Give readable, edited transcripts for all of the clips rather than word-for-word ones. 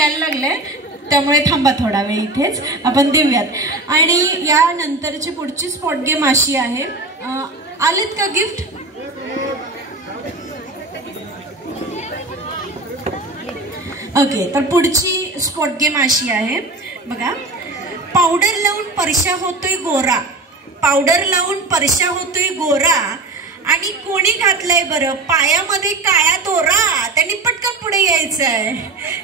यायला लागलंय, त्यामुळे थांबा थोडा वेळ इथेच आपण देऊयात. आणि यानंतरची पुढची स्पॉट गेम अशी आहे, आलेत का गिफ्ट? ओके, तर पुढची स्पॉट गेम अशी आहे बघा. पावडर लावून परशा होतोय गोरा, पावडर लावून परशा होतोय गोरा, आणि कोणी घातलंय बरं पायामध्ये काळा दोरा, त्यांनी पटकन पुढे यायचंय.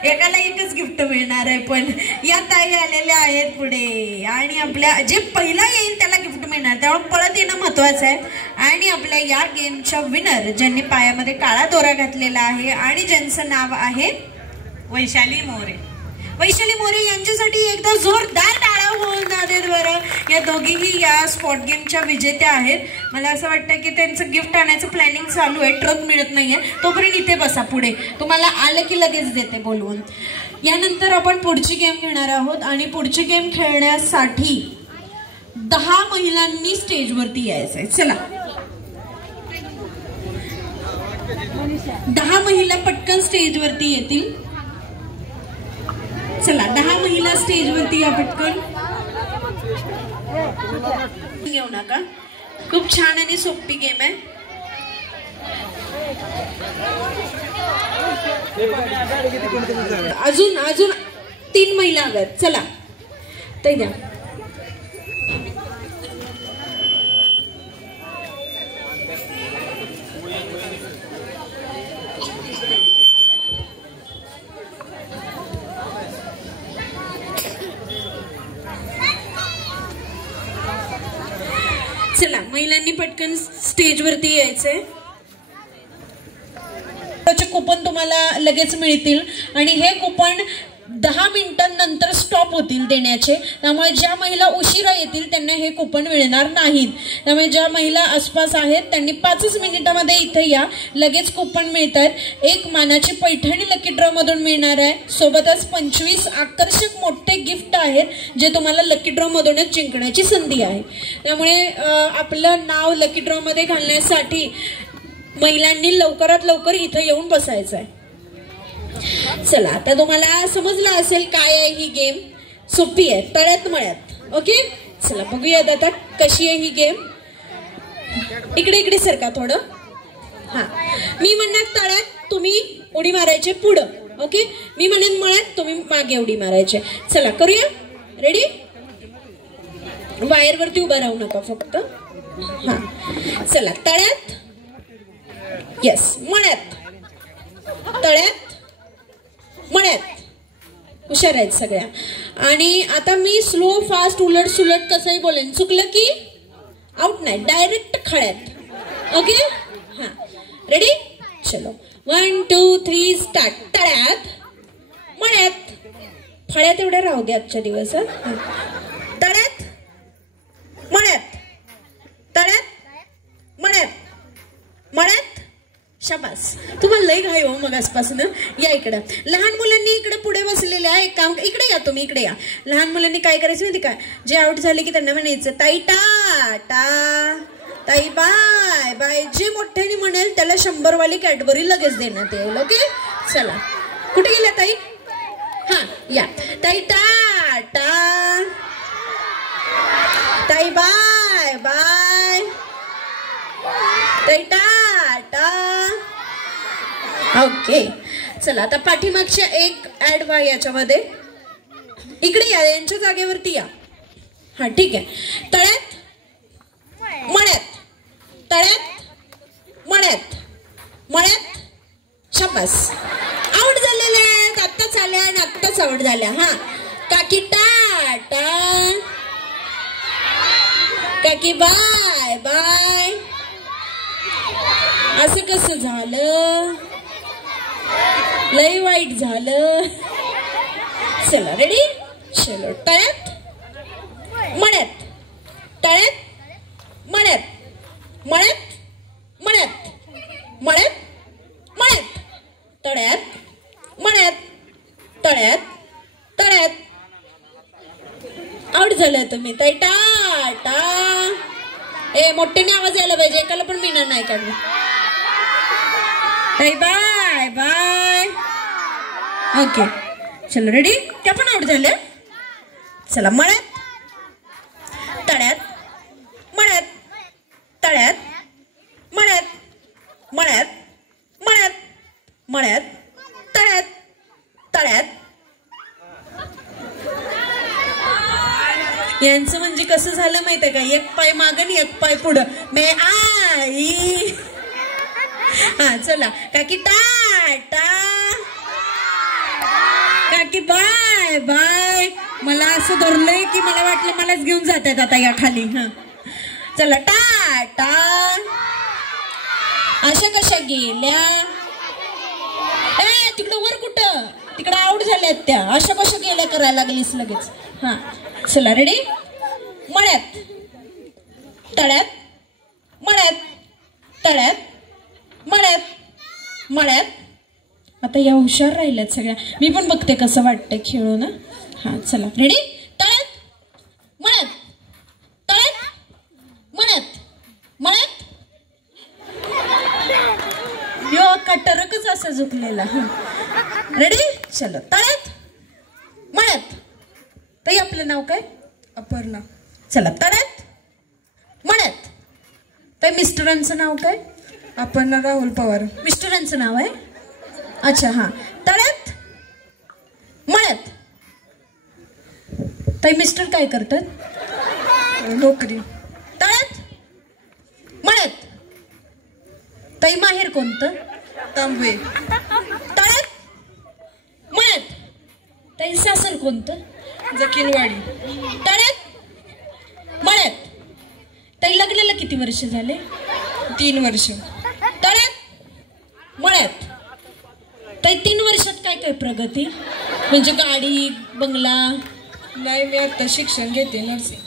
एकाला एकच गिफ्ट मिळणार आहे, पण या ताई आलेल्या आहेत पुढे, आणि आपल्या जे पहिला येईल त्याला गिफ्ट मिळणार, त्यामुळे पळत येणं महत्वाचं आहे. आणि आपल्या या गेमच्या विनर ज्यांनी पायामध्ये काळा दोरा घातलेला आहे आणि ज्यांचं नाव आहे वैशाली मोरे. वैशाली मोरे यांच्यासाठी एकदा जोरदार टाळ्या होऊन जातात बरं. या दोघीही या स्पॉट गेमच्या विजेत्या आहेत. मला असं वाटतं की त्यांचं गिफ्ट आणायचं प्लॅनिंग चालू आहे, ट्रक मिळत नाहीये, तोपर्यंत इथे बसा पुढे, तुम्हाला आलं की लगेच देते बोलवून. यानंतर आपण पुढची गेम घेणार आहोत, आणि पुढची गेम खेळण्यासाठी 10 महिलांनी स्टेजवरती यायचंय. चला 10 महिला पटकन स्टेजवरती येतील. चला 10 महिला स्टेजवरती या पटकन. घेऊ नका, खूप छान आणि सोपी गेम आहे. अजून 3 महिला हव्यात. चला ते द्या. चला महिलांनी पटकन स्टेजवरती यायचंय. त्याचे कुपन तुम्हाला लगेच मिळतील, आणि हे कुपन 10 मिनिटांनंतर स्टॉप होतील देण्याचे, त्यामुळे ज्या महिला उशिरा येतील त्यांना हे कुपन मिळणार नाहीत. त्यामुळे ज्या महिला आसपास आहेत त्यांनी 5 मिनिटांमध्ये इथे या, लगेच कुपन मिळतात. एक मानाची पैठणी लकी ड्रॉ मधून मिळणार आहे, सोबतच 25 आकर्षक मोठे गिफ्ट आहेत जे तुम्हाला लकी ड्रॉ मधूनच जिंकण्याची संधी आहे. त्यामुळे आपलं नाव लकी ड्रॉ मध्ये घालण्यासाठी महिलांनी लवकरात लवकर इथं येऊन बसायचं आहे. चला आता तुम्हाला समजलं असेल काय आहे ही गेम. सोपी आहे, तळ्यात मळ्यात. ओके, चला बघूयात आता कशी आहे ही गेम. इकडे सरका थोडं. हा, मी म्हणणार तळ्यात, तुम्ही उडी मारायचे पुढं. ओके, मी म्हणेन मळ्यात, तुम्ही मागे उडी मारायचे. चला करूया. रेडी? वायरवरती उभा राहू नका फक्त. हा, चला तळ्यात, येस, मळ्यात, तळ्यात, मळ्यात. हुशार आहेत सगळ्या. आणि आता मी स्लो फास्ट उलट सुलट कसंही बोलेन, चुकलं की आउट नाही, डायरेक्ट खळ्यात. ओके, हा, रेडी? चलो 1 2 3 स्टार्ट. तळ्यात, मळ्यात, फळ्यात एवढ्या राहू दे आजच्या दिवस. तळ्यात, मळ्यात, तळ्यात, मळ्यात, मळ्यात. शाबास, तुम्हाला लय घाई हो मग आसपासून. या इकडं. लहान मुलांनी इकडे पुढे बसलेले आहे, एक काम, इकडे या तुम्ही, इकडे या. लहान मुलांनी काय करायचं माहिती का, जे आउट झाले की त्यांना म्हणायचं ताई टाटा, ताई बाय बाय. जे मोठ्याने म्हणेल त्याला 100 वाली कॅडबरी लगेच देण्यात येईल. ओके, चला कुठे गेल्या ताई? हा या. ताई टाटा, ताई बाय बाय, ताई टाटा. ओके, चला आता पाठीमागच्या एक ऍड व्हा याच्यामध्ये. इकडे या, यांच्या जागेवरती या. हा ठीक आहे. तळ्यात, मळ्यात, तळ्यात, मळ्यात, मळ्यात. शाबास, आउट झालेल्या आहेत. आत्ताच आल्या आणि आत्ताच आउट झाल्या. हा, काकी टाटा, काकी बाय बाय. असं कसं झालं, लय वाईट झालं. चला रेडी? चलो तळ्यात, मळ्यात, तळ्यात, मळ्यात, मळ्यात, मळ्यात, मळ्यात, मळ्यात, तळ्यात, मळ्यात, तळ्यात, तळ्यात. आउट झालं तुम्ही. ताई टाटा. ए मोठ्याने आवाज यायला पाहिजे, एकाला पण मिळणार नाही का. ताई बाय बाय. ओके, चलो रेडी, त्या पण आउट झाल्या. चला मळ्यात तळ्यात मळ्यात तळ्यात मळ्यात मळ्यात मळ्यात मळ्यात तळ्यात तळ्यात. यांचं म्हणजे कसं झालं माहितीये का, एक पाय मागं आणि एक पाय पुढं. मे आई. हा चला काकी टाटा, काकी बाय बाय. मला असं धरलंय की मला वाटलं मलाच घेऊन जातात आता या खाली. हा चला टाटा. अशा कशा गेल्या, ए तिकडं वर कुठं, तिकडं आउट झाल्यात त्या. अशा कशा गेल्या करायला लागलीस लगेच. हा चला रेडी, मळ्यात तळ्यात मळ्यात तळ्यात मळ्यात मळ्यात. आता या हुशार राहिल्यात सगळ्या. मी पण बघते कसं वाटतंय खेळून. हा चला रेडी, तळ्यात मळ्यात तळ्यात मळ्यात मळ्यात. यो कटरकच असा झुकलेला. रेडी, चलो तळ्यात मळ्यात. ताई आपलं नाव काय? अपर्णा. चला तळ्यात मळ्यात. ताई मिस्टरांचं नाव काय? अपर्णा राहुल पवार. मिस्टरांचं नाव आहे? अच्छा हा. तळ्यात मळ्यात. ताई मिस्टर काय करतात? नोकरी. तळ्यात मळ्यात. ताई माहेर कोणतं? तांबवे. तळ्यात मळ्यात. ताई सासर कोणतं? जकीनवाडी. तळ्यात मळ्यात. ताई लग्नाला किती वर्ष झाले? 3 वर्ष. तळ्यात मळ्यात. ताई 3 वर्षात काय काय प्रगती, म्हणजे गाडी बंगला? नाही, मी आता शिक्षण घेते नर्सिंग.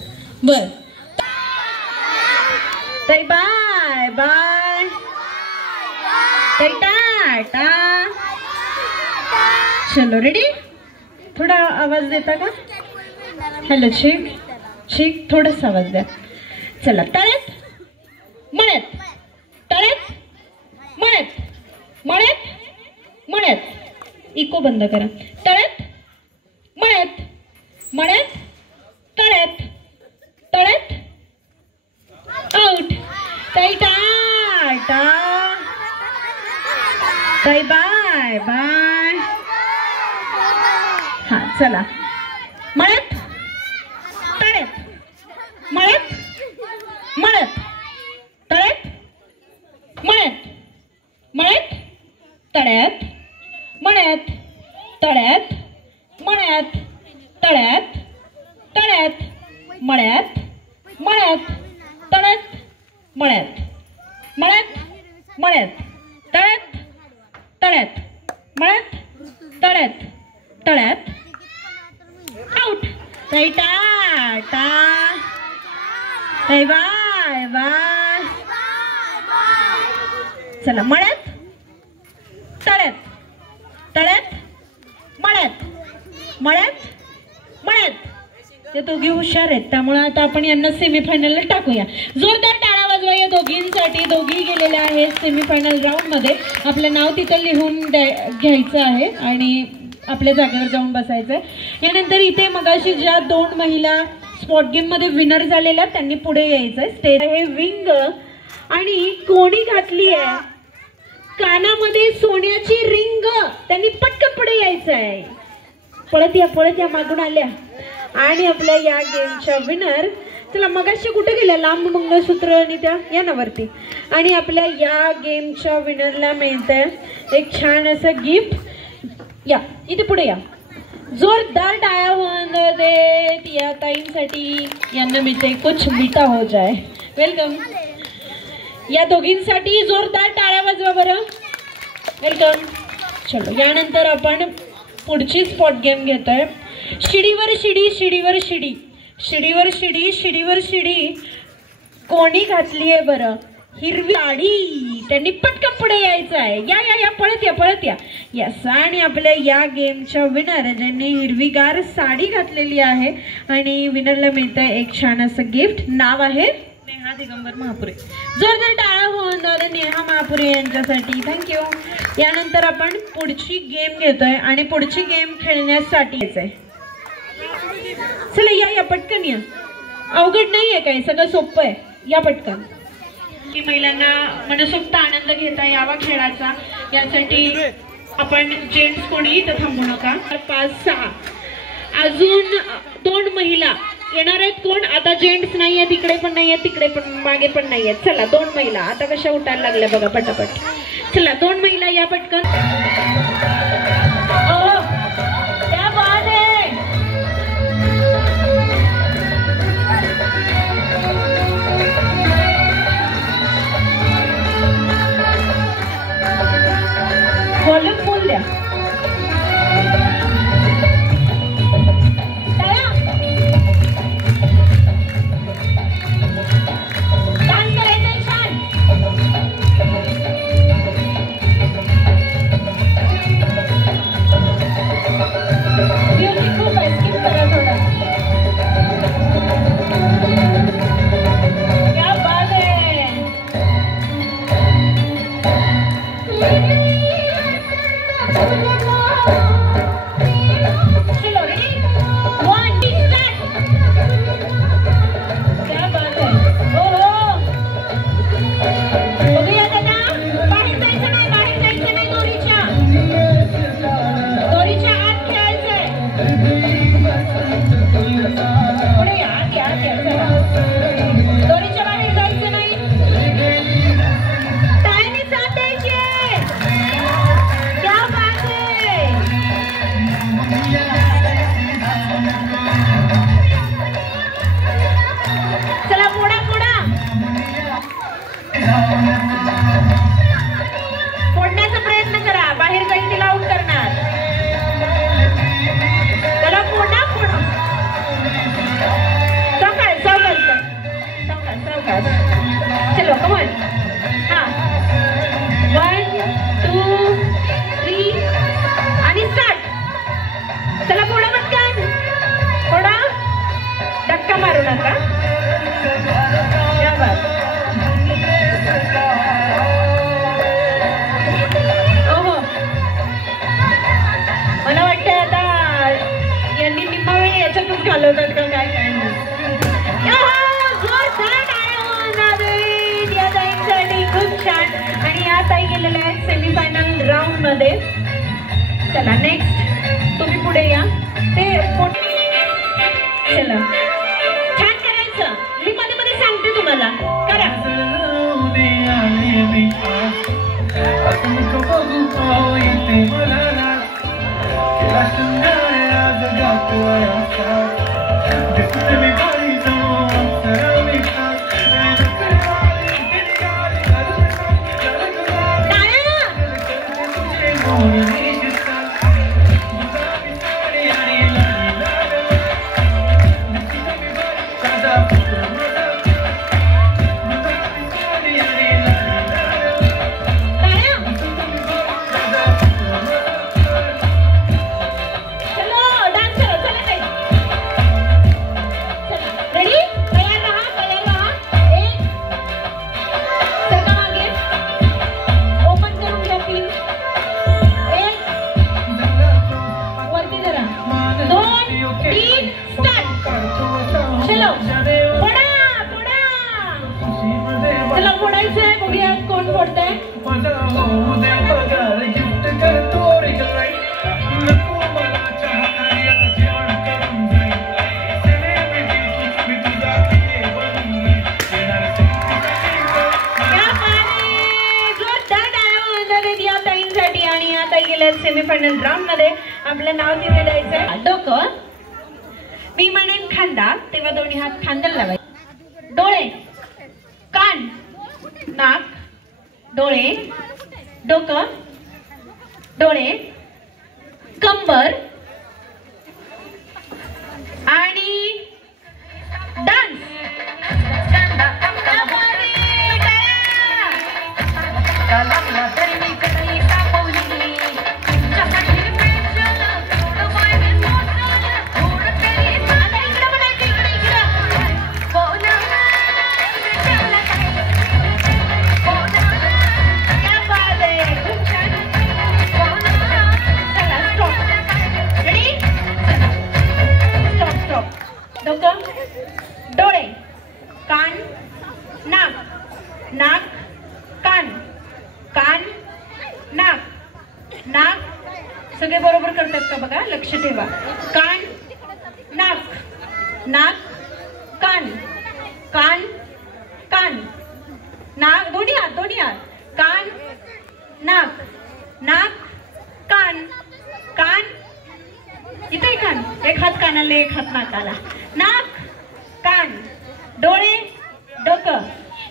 बर. ताई बाय बाय. ताई टाटा. चलो रेडी, थोडा आवाज देता का? हॅलो ठीक ठीक, थोडासा आवाज द्या. चला तळ्यात मळ्यात तळ्यात मळ्यात मळ्यात मळ्यात. इको बंद करा. तळ्यात मळ्यात मळ्यात तळ्यात तळ्यात. आउट. ताई टाटा. ताई बाय बाय. हा चला मळ्यात तळ्यात मळ्यात मळ्यात तळ्यात मळ्यात मळ्यात तळ्यात मळ्यात तळ्यात मळ्यात तळ्यात तळ्यात मळ्यात मळ्यात तळ्यात मळ्यात मळ्यात मळ्यात तळ्यात तळ्यात मळ्यात तळ्यात तळ्यात. आउट. ताई टाटा. ताई बाय बाय. चला मळ्यात तळ्यात तळ्यात मळ्यात मळ्यात मळ्यात. ते दोघी हुशार आहेत, त्यामुळे आता आपण यांना सेमीफायनलला टाकूया. जोरदार टाळ्या वाजवा या दोघींसाठी. दोघी गेलेल्या आहेत सेमीफायनल राऊंडमध्ये. आपलं नाव तिथं लिहून घ्यायचं आहे आणि आपल्या जागेवर जाऊन बसायचं आहे. यानंतर इथे मगाशी ज्या 2 महिला स्पॉट गेममध्ये विनर झालेल्या त्यांनी पुढे यायचं आहे. स्टेज हे विंग आणि कोणी घातली आहे कानामध्ये सोन्याची रिंग, त्यांनी पटकन पुढे यायचं आहे. पळत या मागून आल्या. आणि आपल्या या गेमच्या विनर, चला मगाशी कुठे गेल्या लांब मंगळसूत्र आणि त्या या ना वरती. आणि आपल्या या गेमच्या विनरला मिळतंय एक छान असं गिफ्ट. या इथे पुढे या. जोरदार टाळ्या होऊन देत या ताईंसाठी. यांना मिळते कुछ मीठा हो जाए. वेलकम. या दोघींसाठी जोरदार टाळ्या वाजवा बरं. वेलकम. चलो यानंतर आपण पुढची स्पॉट गेम घेतोय. शिडीवर शिडी शिडीवर शिडी शिडीवर शिडी शिडीवर शिडी कोणी घातली आहे बरं हिरवी साडी. त्यांनी पटकन पुढे यायचं आहे. या या या पळत या. यस. आणि आपल्या या गेमच्या विनर ज्यांनी हिरवीगार साडी घातलेली आहे आणि विनरला मिळतंय एक छान असं गिफ्ट. नाव आहे नेहा दिगंबर महापुरे. जोरदार टाळ्या होऊन दादा नेहा महापुरे यांच्यासाठी. थँक्यू. यानंतर आपण पुढची गेम घेतोय आणि पुढची गेम खेळण्यासाठी चला या पटकन या. अवघड नाहीये काय, सगळं सोपं आहे. या पटकन. की महिलांना मनसोक्त आनंद घेता यावा खेळाचा यासाठी आपण जेंट्स कोणी इथं थांबू नका. 5-6 अजून 2 महिला येणार आहेत. कोण आता जेंट्स नाहीये, तिकडे पण नाहीये, तिकडे पण मागे पण नाहीये. चला 2 महिला आता कशा उठायला लागल्या बघा पटापट. चला 2 महिला या पटकन. क्या बात है. वॉल्यूम फुल द्या. फोडण्याचा प्रयत्न करा, बाहेर जाईल तिला आउट करणार. त्याला फोडा फोडा. सावकाश सावकाश सावकाश सावकाश. चलो कमॉन. हा 1 2 3 आणि स्टार्ट. चला फोडा पटकन. फोडा. धक्का मारू नका. क्या बात. मला वाटतं आता यांनी निम्मा वेळ याच्यातच घालवतात का काय काय खूप छान. आणि या ताई गेलेल्या आहेत सेमीफायनल राऊंड मध्ये. चला नेक्स्ट तुम्ही पुढे या. ते चला छान करायचं. मी मध्ये मध्ये सांगते तुम्हाला करा. सेमीफायनल राऊंड मध्ये आपलं नाव तिथे द्यायचंय. डोकं मी म्हणेन खांदा तेव्हा दोन्ही हात खांद्याला लावायचे. डोळे, कान, नाक, डोळे, डोकं, डोळे, कंबर आणि डान्स. ठेवा. कान नाक नाक कान कान कान नाक दोन्ही हात कान नाक नाक कान कान इथे कान एक हात कानाला एक हात नाकाला. नाक कान डोळे डोकं.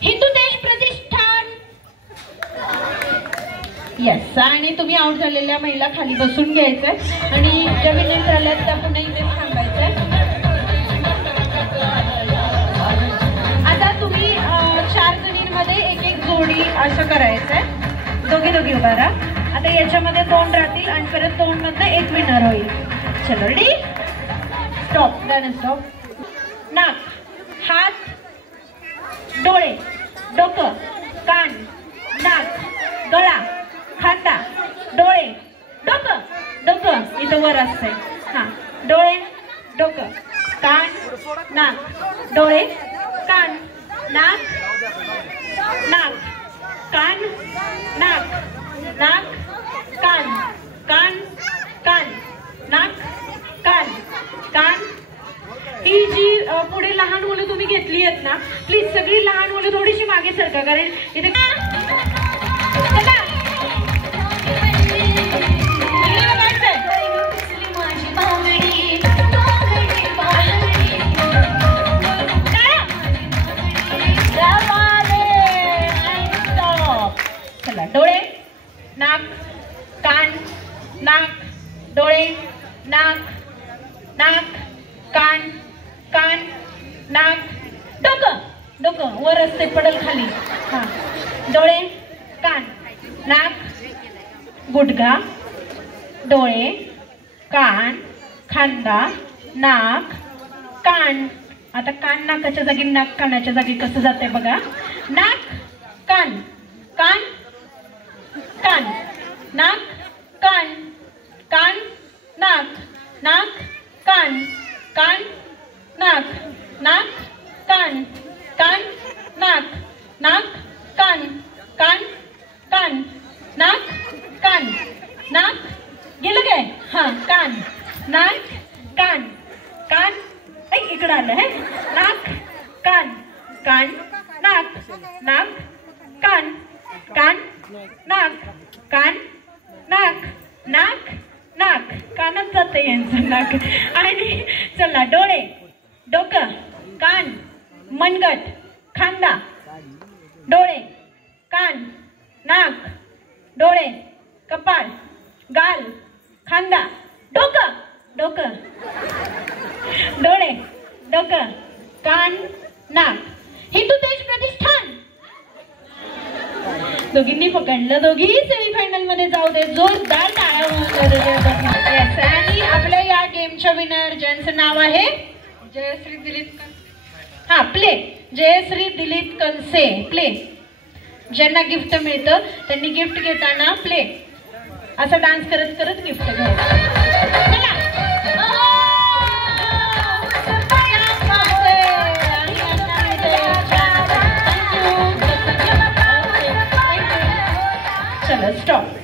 हिंदू देश प्रतिष्ठान. येस. आणि तुम्ही आउट झालेल्या महिला खाली बसून घ्यायचंय आणि ज्या विनंती झाल्यात त्या पुन्हा इथे थांबायचंय. आता तुम्ही 4 जणींमध्ये एक एक जोडी असं करायचंय. दोघी उभा राहा. आता याच्यामध्ये 2 राहतील आणि परत 2 मधनं एक विनर होईल. चलो रेडी स्टॉप. गाणं स्टॉप. नाक हात डोळे डोकं कान नाक गळा खांदा डोळे डोकं डोकं इथं वर असतंय. हा डोळे डोकं कान नाक डोळे कान नाक नाक कान नाक नाक कान कान कान नाक कान कान. ही जी पुढे लहान मुलं तुम्ही घेतली आहेत ना, प्लीज सगळी लहान मुलं थोडीशी मागे सरका, कारण इथे चला. डोळे नाक कान नाक डोळे नाक नाक कान कान नाक डोकं डोकं वर असते पडल खाली. हा डोळे कान नाक गुडघा डोळे कान खांदा नाक कान. आता कान नाकाच्या जागी नाक कानाच्या जागी कसं जाते बघा. नाक कान कान कान नाक कान कान नाक नाक कान कान नाक नाक कान कान नाक नाक कान कान कान नाक कान नाक. गेलं काय. हा कान नाक कान कान इकडं आलं है. नाक कान कान नाक नाक कान कान नाक कान नाक नाक नाक कानात जाते यांचं नाक. आणि चला. डोळे डोकं कान मनगट खांदा डोळे कान नाक डोळे कपाळ गाल खांदा डोकं डोकं डोळे डोकं कान नाक. हिंदू देश प्रतिष्ठान. दोघींनी पकडलं. दोघी सेमीफायनल मध्ये जाऊ दे. जोरदार टाळ्या. आणि आपल्या या गेमच्या विनर ज्यांचं नाव आहे जयश्री दिलीप. हा प्ले. जयश्री दिलीप कनसे प्ले. ज्यांना गिफ्ट मिळतं त्यांनी गिफ्ट घेताना प्ले असा डान्स करत करत गिफ्ट घ्यायचं. चला. चलो स्टॉप.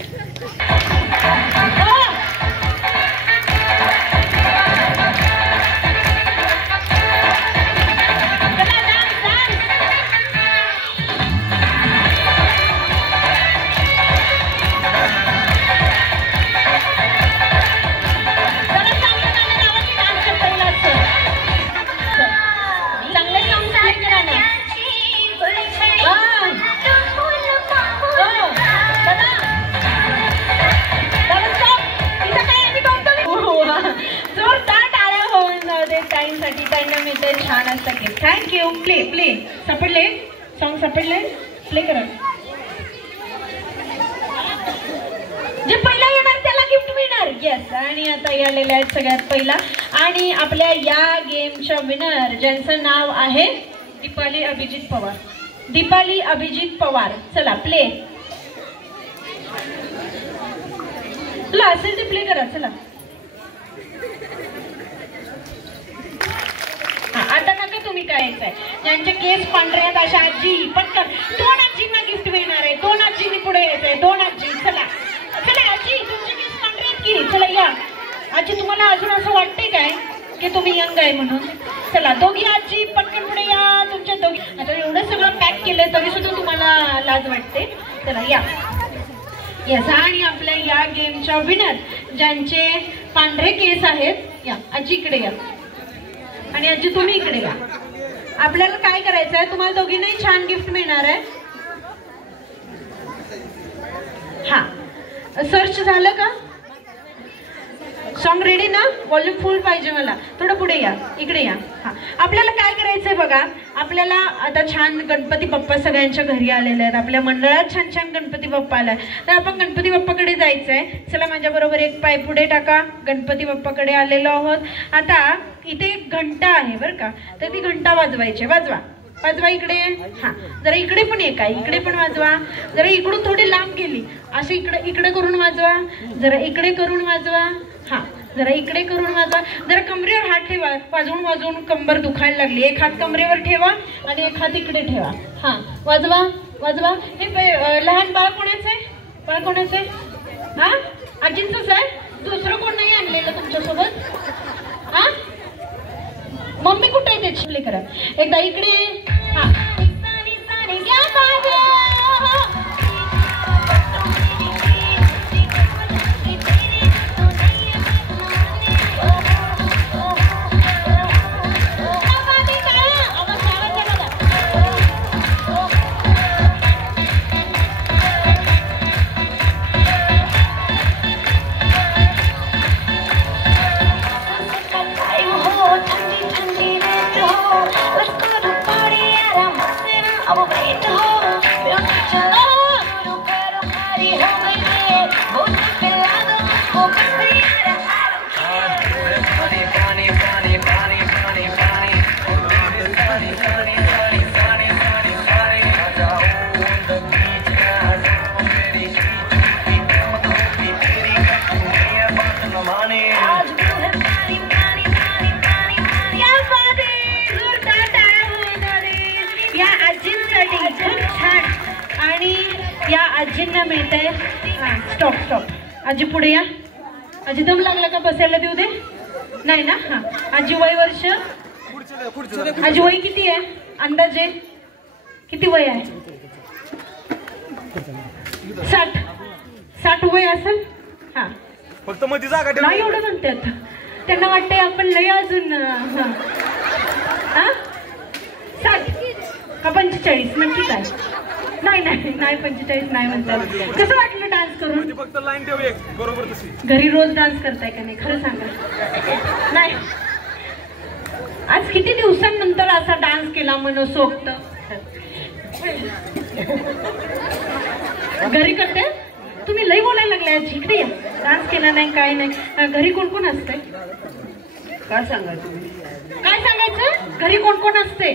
छान असतं की. थँक्यू. प्ले प्ले सापडले सॉन्ग सापडले प्ले करा. जे पहिला येणार त्याला गिफ्ट मिळणार. येस. आणि आता आलेल्या आहेत सगळ्यात पहिला आणि आपल्या या गेमच्या विनर ज्यांचं नाव आहे दीपाली अभिजित पवार. दीपाली अभिजित पवार. चला प्ले. असेल ते प्ले करा. चला. आता नका तुम्ही करायचंय. ज्यांचे केस पांढरे आहेत अशा आजी पटकन 2 आजींना गिफ्ट मिळणार आहे. 2 आजींनी पुढे यायचंय. 2 आजी. चला चला आजी तुमचे केस पांढरे आहेत की. चला या आजी तुम्हाला अजून असं वाटते काय की तुम्ही यंग आहे म्हणून? चला दोघी आजी पटकन पुढे या. तुमच्या दोघी आता एवढं सगळं पॅक केलंय तरी सुद्धा तुम्हाला लाज वाटते. चला या. येस, आणि आपल्या या गेमच्या विनर ज्यांचे पांढरे केस आहेत, या आजी इकडे या आणि आजी तुम्ही इकडे या. आपल्याला काय करायचं आहे, तुम्हाला दोघींनाही छान गिफ्ट मिळणार आहे. हा, सर्च झालं का? सॉन्ग रेडी ना? व्हॉल्यूम फुल पाहिजे मला. थोडं पुढे या, इकडे या. हा, आपल्याला काय करायचंय बघा, आपल्याला आता छान गणपती बाप्पा सगळ्यांच्या घरी आलेले आहेत, आपल्या मंडळात छान छान गणपती बाप्पा आलाय, तर आपण गणपती बाप्पाकडे जायचंय. चला माझ्या बरोबर एक पाय पुढे टाका. गणपती बाप्पाकडे आलेलो आहोत. आता इथे एक घंटा आहे बरं का, तर ती घंटा वाजवायची. वाजवा वाजवा इकडे. हा, जरा इकडे पण एक आहे, इकडे पण वाजवा. जरा इकडून थोडी लांब गेली, असे इकडे इकडे करून वाजवा. जरा इकडे करून वाजवा. हा, जरा इकडे करून वाजवा. जरा कमरेवर हात ठेवा. वाजवून वाजवून कंबर दुखायला लागली. एक हात कमरेवर ठेवा आणि एक हात इकडे ठेवा. हा, वाजवा वाजवा. हे लहान बाळ कोणाचं आहे? बाळ कोणाचं आहे? हा, आजींचंच आहे. दुसरं कोण नाही आणलेलं तुमच्यासोबत? हा, मम्मी कुठे आहे त्याची? प्ले करा एकदा इकडे. हा, या आजींना मिळतंय. Stop stop. आजी पुढे या. आजी दम लागला का? बसायला देऊ दे. नाही ना? हा, आजी वय वर्ष? आजी वय किती आहे अंदाजे? किती वय आहे? 60 वय असेल. हा, फक्त मध्ये जागा ठेव. नाही एवढं म्हणतात, त्यांना वाटतंय आपण लय अजून. हा, 60 का 45? नक्की काय? नाही नाही नाही, 45 नाही म्हणतात. कसं वाटलं डान्स करून? फक्त लाईन ठेव एक बरोबर तशी. घरी रोज डान्स करताय का नाही खरं सांगा? नाही, आज किती दिवसांनंतर असा डान्स केला मनसोक्त. घरी करते तुम्ही? लई बोलायला लागले आज. इकडे या. डान्स केला नाही काय नाही. घरी कोण कोण असते? काय सांगायचं? काय सांगायचं? घरी कोण कोण असते?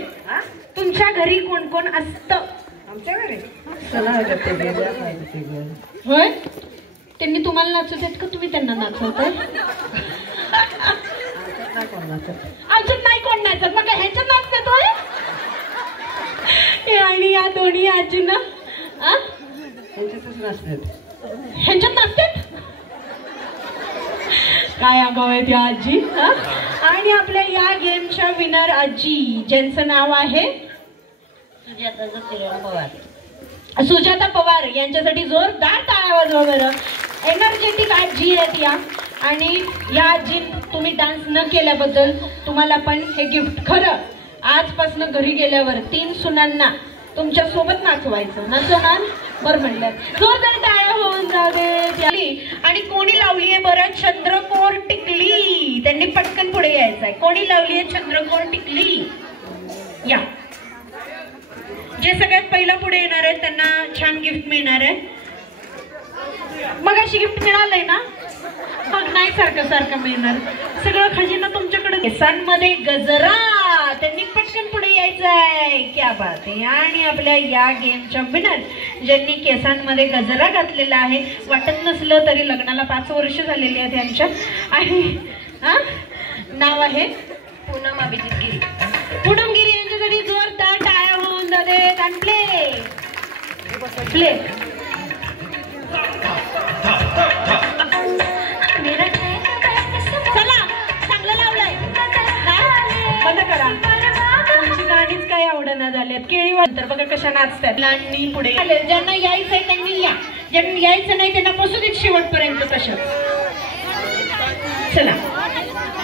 तुमच्या घरी कोण कोण असतं? आमच्या घरी सलाह करते. होय, त्यांनी तुम्हाला नाचवतात का तुम्ही त्यांना नाचवताय? अजून नाही कोण नाचत, मग ह्याच्यात नाचतात होय? आणि या दोन्ही आजींना ह्यांच्यातच नसतात. ह्यांच्यात नाचतात? काय आगाव आहेत या आजी. आणि आपल्या या गेमच्या विनर आजी ज्यांचं नाव आहे सुजाता पवार, यांच्यासाठी जोरदार टाळ्या वाजवा बरं. एनर्जेटिक आजी आहेत या. आणि या आजी तुम्ही डान्स न केल्याबद्दल तुम्हाला पण हे गिफ्ट. खरं आजपासून घरी गेल्यावर 3 सुनांना तुमच्या सोबत नाचवायचं. नाचवणार? बरं म्हणलं. जोरदार टाळ्या होऊन जावे. आणि कोणी लावली आहे बरं? चंद्रकोर टिकली. त्यांनी पटकन पुढे यायचं आहे. कोणी लावली आहे चंद्रकोर टिकली? या. जे सगळ्यात पहिला पुढे येणार आहे त्यांना छान गिफ्ट मिळणार आहे. मग अशी गिफ्ट मिळालंय ना? मग नाही सारखं सारखं मिळणार. सगळं खजिना तुमच्याकडे. केसांमध्ये गजरा. त्यांनी पटकन पुढे यायचंय. क्या बात आहे. आणि आपल्या या गेमच्या विनर ज्यांनी केसांमध्ये गजरा घातलेला आहे, वाटत नसलं तरी लग्नाला 5 वर्ष झालेली आहेत त्यांच्या. आणि नाव आहे पूनम अभिजित गिरी. पूनम गिरी यांच्यासाठी जोरदार टाळ्या होऊन जाते. आणि प्ले मेरा तर बघा कशा नाचतात. लहाननी पुढे ज्यांना यायचंय त्यांनी या, ज्यांना यायचं नाही त्यांना बसू देत शेवटपर्यंत तशा. चला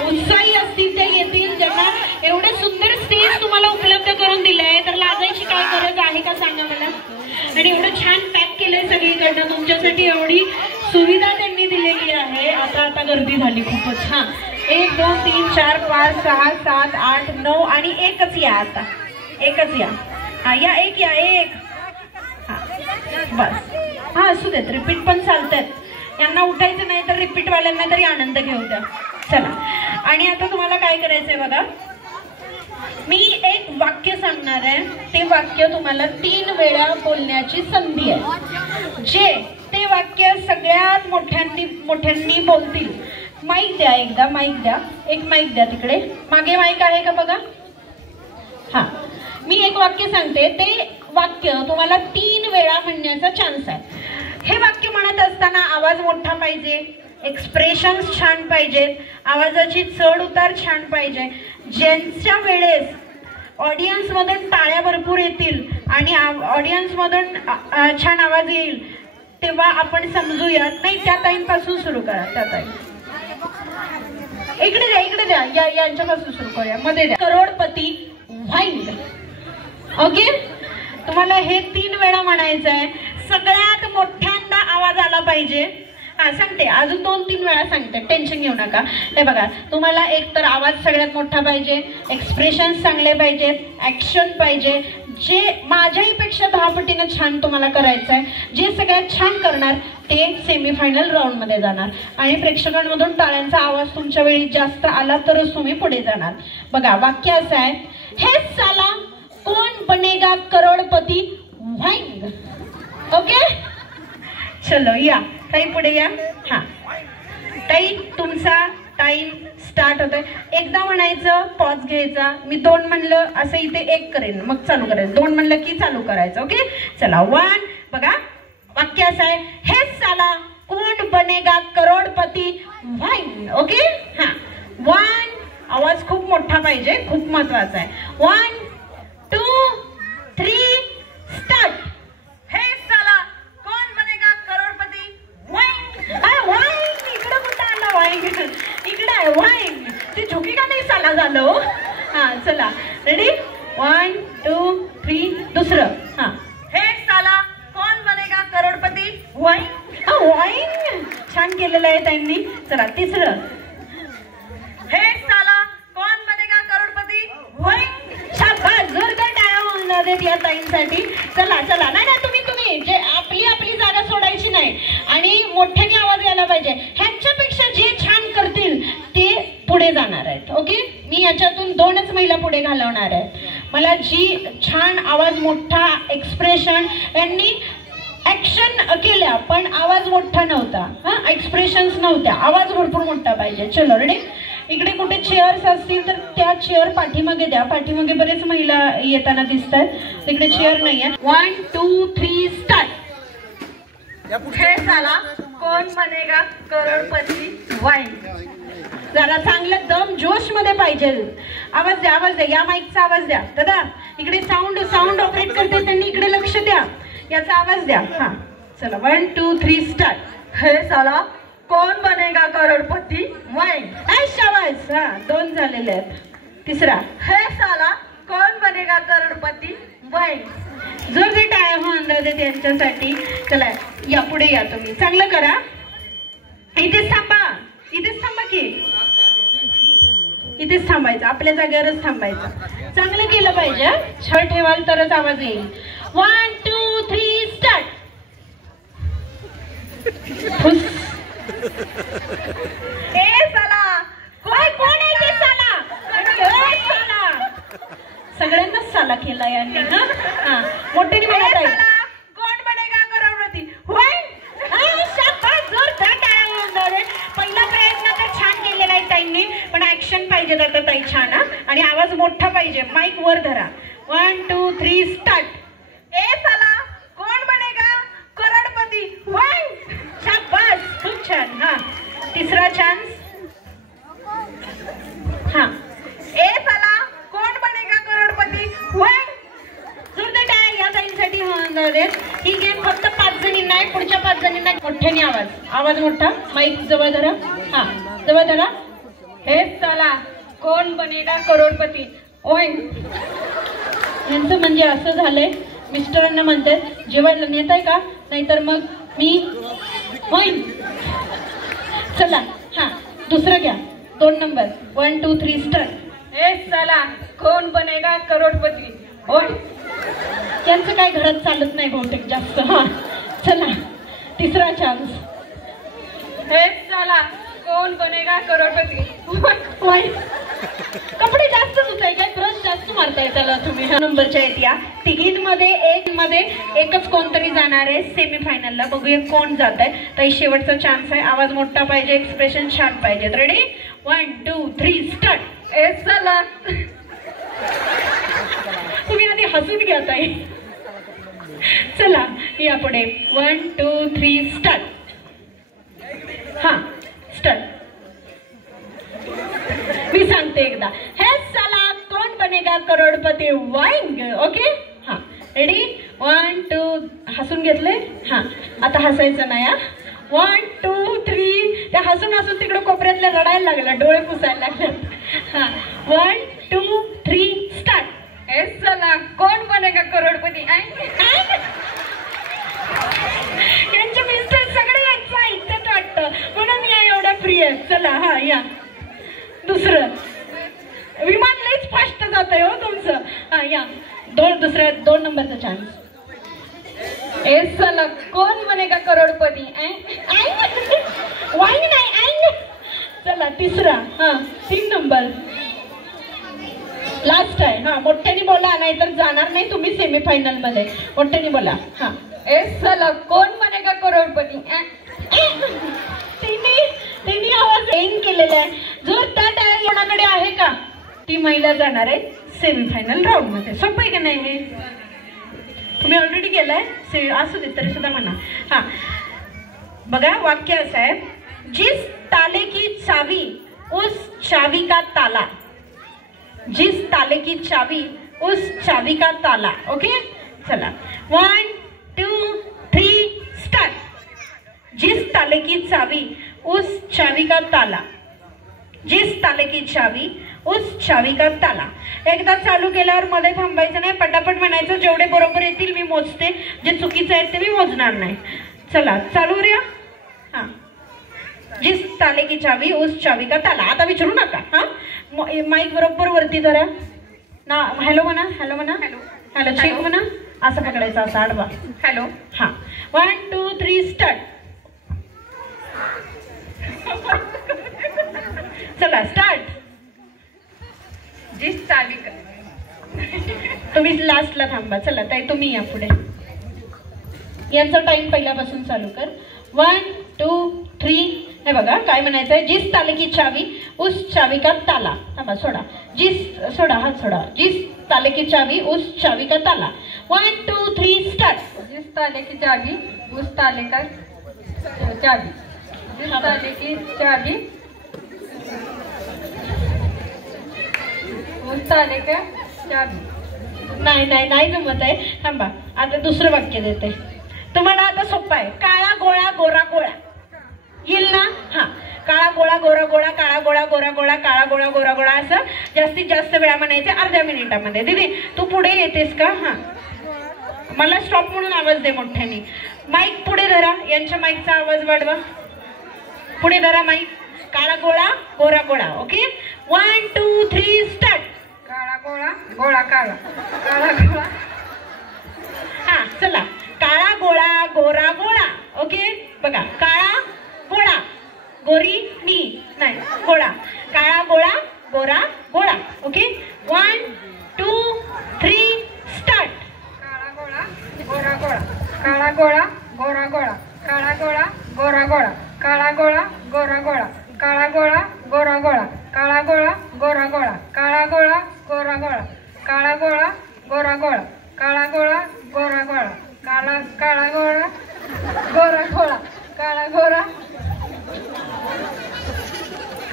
उत्साही असतील ते येतील. ज्यांना एवढं सुंदर स्टेज तुम्हाला उपलब्ध करून दिलंय तर लाजायची काय गरज आहे का सांगा मला. आणि एवढं छान पॅक केलंय सगळीकडनं तुमच्यासाठी, एवढी सुविधा त्यांनी दिलेली आहे. आता गर्दी झाली खूपच. हा 1 2 3 4 5 6 7 8 9 आणि एकच या. आता एकच या. हा या एक या एक. हा बस. हा असू देत, रिपीट पण चालतात. यांना उठायचं नाही तर रिपीट वाल्यांना तरी आनंद घेऊ द्या. चला आणि आता तुम्हाला काय करायचंय बघा, मी एक वाक्य सांगणार आहे. ते वाक्य तुम्हाला 3 वेळा बोलण्याची संधी आहे. जे ते वाक्य सगळ्यात मोठ्यांनी बोलतील. माईक द्या, एकदा माईक द्या. एक माईक द्या तिकडे मागे. माईक आहे का बघा. हा मी एक वाक्य सांगते, ते वाक्य तुम्हाला 3 वेळा म्हणण्याचा चान्स आहे. हे वाक्य म्हणत असताना आवाज मोठा पाहिजे, एक्सप्रेशन्स छान पाहिजेत, आवाजाची चढ उतार छान पाहिजे. ज्यांच्या वेळेस ऑडियन्स मधून टाळ्या भरपूर येतील आणि ऑडियन्स मधून छान आवाज येईल तेव्हा आपण समजूया. नाही त्या ताईंपासून सुरू करा. त्या ताई इकडे द्या यांच्यापासून सुरू करूया. मध्ये द्या. करोडपती व्हाईल. ओके, तुम्हाला हे 3 वेळा म्हणायचं आहे. सगळ्यात मोठ्यांदा आवाज आला पाहिजे. हा सांगते, अजून 2-3 वेळा सांगते, टेन्शन घेऊ नका. हे बघा, तुम्हाला एक तर आवाज सगळ्यात मोठा पाहिजे, एक्सप्रेशन चांगले पाहिजेत, ऍक्शन पाहिजे. जे माझ्याहीपेक्षा 10 पटीनं छान तुम्हाला करायचं आहे. जे सगळ्यात छान करणार ते सेमीफायनल राऊंड मध्ये जाणार. आणि प्रेक्षकांमधून टाळ्यांचा आवाज तुमच्या वेळी जास्त आला तरच तुम्ही पुढे जाणार. बघा वाक्य असं आहे, हे साला कोण बनेगा करोडपती व्हाईंग. ओके चलो या ताई पुढे या. हा ताई तुमचा टाइम स्टार्ट होतोय. एकदा म्हणायचं, पॉज घ्यायचा. मी 2 म्हणलं असं इथे 1 करेन, मग चालू करायचं. 2 म्हणलं की चालू करायचं. ओके चला 1. बघा वाक्य असं आहे, हे साला कोण बनेगा करोडपती व्हाईंग. ओके हा 1. आवाज खूप मोठा पाहिजे, खूप महत्वाचा आहे. 1 2 3 स्टार्ट. हे साला कोण बनेगा करोडपती व्हाईंग. व्हाईंग इकडे कुठं आला व्हाईंग. इकडे आहे व्हाईंग. ते झुकी का नाही साला झालं. हा चला रेडी 1 2 3 दुसरं. हा हे साला कोण बनेगा करोडपती व्हाईंग. व्हाईंग छान केलेलं आहे त्यांनी. चला तिसरं. हे साला कोण बनेगा करोडपती व्हाईंग. शाबास, जोरदार टाळ्या होऊन देत या ताईंसाठी. चला चला. नाही तुम्ही जे आपली जागा सोडायची नाही आणि मोठ्याने आवाज यायला पाहिजे. ह्यांच्यापेक्षा जे छान करतील ते पुढे जाणार आहेत. ओके मी याच्यातून 2च महिला पुढे घालवणार आहे. मला जी छान आवाज मोठा, एक्सप्रेशन, यांनी ऍक्शन केल्या पण आवाज मोठा नव्हता. हा एक्सप्रेशन्स नव्हत्या, आवाज भरपूर मोठा पाहिजे. चलो रेडी. इकडे कुठे चेअर्स असतील तर त्या चेअर पाठीमागे द्या. पाठीमागे बरेच महिला येताना दिसतात, तिकडे चेअर नाहीये. 1 2 3 स्टार्ट. हे साला कोण बनेगा करोडपती व्हाईंग. जरा चांगलं दम जोश मध्ये पाहिजे. आवाज द्या. या माईकचा आवाज द्या. दादा इकडे साऊंड ऑपरेट करते त्यांनी इकडे लक्ष द्या. याचा आवाज द्या. हा चला 1 2 3 स्टार्ट. हे साला कोण बनेगा करोडपती व्हाईंग. शाबास. हा 2 झालेले आहेत. तिसरा. हे साला कोण बनेगा करोडपती व्हाईंग. जोरदार टाळ्या होऊन देत यांच्यासाठी. चला या पुढे या. तुम्ही चांगलं करा. इथेच थांबा की इथेच थांबायचं. आपल्या जागेवरच थांबायचं. चांगलं केलं पाहिजे. छळ ठेवाल तरच आवाज येईल. 1 2 3 स्टार्ट. ए साला कोण आहे ते साला. सगळ्यांनाच साला केला यांनी. हा मोठ्याने म्हणत आहे, कोण बनेगा करोडपती व्हाईंग. जोरदार टाळ्या होऊन दे. पहिला प्रयत्न तर छान केलेला आहे ताईंनी, पण ऍक्शन पाहिजे आता ताई छान. आणि आवाज मोठा पाहिजे. माईक वर धरा. 1 2 3 स्टार्ट. ए साला कोण बनेगा करोडपती व्हाईंग. शाबास, खूप छान. हा तिसरा चान्स. हा ए साला कोण बनेगा करोडपती व्हाईंग. जोरदार आवाज मोठा, माईक जवळ धरा. हा जवळ धरा. हे चला कोण बनेगा करोडपती. ओय यांचं म्हणजे असं झालंय, मिस्टरांना म्हणतात जेवायला नेत आहे का, नाहीतर मग मी होईन. चला हा दुसरं घ्या. 2 नंबर 1 2 3 स्टार्ट. हे चला कोण बनेगा करोडपती. ओय त्यांचं काय घरात चालत नाही बहुतेक जास्त. हा चला तिसरा चान्स. हे चला कोण बनेगा करोडपती. कपडे जास्त धुताय काय, ब्रश जास्त मारताय त्याला तुम्ही. नंबरच्या आहेत या तिघींमध्ये एकच कोणतरी जाणार आहे सेमीफायनलला. बघूया कोण जात आहे. तर शेवटचा चान्स आहे. आवाज मोठा पाहिजे, एक्सप्रेशन छान पाहिजेत. Ready 1 2 3 start. ए चला तुम्ही आधी हसून घ्या ताई. चला या पुढे 1 2 3 स्टार्ट. हा स्टार्ट. मी सांगते एकदा. हे चला कोण बनेगा करोडपती. वाईंग. ओके हा रेडी 1 2 हसून घेतले. हा आता हसायचं नाही. 1 2 3 त्या हसून हसून तिकडे कोपऱ्यातल्या रडायला लागला, डोळे पुसायला लागले. हा 1 2 3 स्टार्ट. हे चला कोण बनेगा करोडपती. यांचे मिस्टर सगळे यांचं ऐकतात वाटतं, म्हणून या एवढ्या प्रिय आहेत. चला हा या दुसरं. विमान लईच फास्ट जात आहे हो तुमचं. हा या दुसऱ्या 2 नंबरचा चान्स. ए चला कोण बनेगा करोडपती. वाईन नाही. चला तिसरा. हा 3 नंबर लास्ट आहे. हा मोठ्याने बोला, नाहीतर जाणार नाही तुम्ही सेमीफायनल मध्ये. मोठ्याने बोला. हा ए चला कोण बनेगा करोडपती. तिने आवाज एंग केलेला आहे. जर त्या टाळ्या कोणाकडे आहे का, ती महिला जाणार आहे सेमीफायनल राऊंड मध्ये. सोपं आहे का नाही हे, तुम्ही ऑलरेडी केलाय. असू दे तरी सुद्धा म्हणा. हा बघा वाक्य असं आहे, जिस ताले की चावी उस चावी का ताला. जिस ताले की चावी उस चावी का ताला. ओके चला 1 2 3 स्टार्ट. जिस ताले की चावी उस चावी का ताला. जिस ताले की चावी उस चावी का ताला. एकदा चालू केल्यावर मध्ये थांबायचं नाही, पटापट म्हणायचं. जेवढे बरोबर येतील मी मोजते, जे चुकीचं आहे ते मी मोजणार नाही. चला चालू रे. हा जिस ताले की चावी उस चावी का ताला. आता विचारू नका. हा माईक बरोबर वरती धरा ना. हॅलो म्हणा. हॅलो म्हणा. हॅलो चेक म्हणा. असं पकडायचं, असं आडवा. हॅलो. हा 1 2 3 स्टार्ट. चला स्टार्ट. जिस चावी का. तुम्ही लास्टला थांबा. चला ताई तुम्ही या पुढे. यांचा टाइम पहिल्यापासून चालू कर. 1 2 3. हे बघा काय म्हणायचं आहे. जिस ताले की चावी उस चावी का ताला. थांबा सोडा. सोडा हात सोडा. जिस ताले की चावी उस चावी का ताला. 1 2 3 स्टार्ट. जिस ताले की चाबी उस ताले का चाबी. जिस ताले की चाबी उस ताले का चाबी. नाही जमत आहे. थांबा आता दुसरं वाक्य देते तुम्हाला. आता सोपं आहे. काळा गोळा गोरा गोळा. येईल ना. हा काळा गोळा गोरा गोळा, काळा गोळा गोरा गोळा, काळा गोळा गोरा गोळा. असं जास्तीत जास्त वेळा म्हणायचे अर्ध्या मिनिटामध्ये. दीदी तू पुढे येतेस का. हा मला स्टॉप म्हणून आवाज दे मोठ्याने. माईक पुढे धरा. यांच्या माईकचा आवाज वाढवा. पुढे धरा माईक. काळा गोळा गोरा गोळा. Okay 1 2 3 start. काळा गोळा गोळा काळा. काळा गोळा. हा चला काळा गोळा गोरा गोळा. ओके बघा काळा गोळा, गोरी मी नाही गोळा. काळा गोळा गोरा गोळा. Okay 1 2 3 start. काळा गोळा गोरा गोळा. काळा गोळा गोरा गोळा. काळा गोळा गोरा गोळा. काळा गोळा गोरा गोळा. काळा गोळा गोरा गोळा. काळा गोळा गोरा गोळा. काळा गोळा गोरा गोळा. काळा गोळा गोरा गोळा. काळा गोळा गोरा गोळा. काळा गोळा गोरा गोळा. काळा गोळा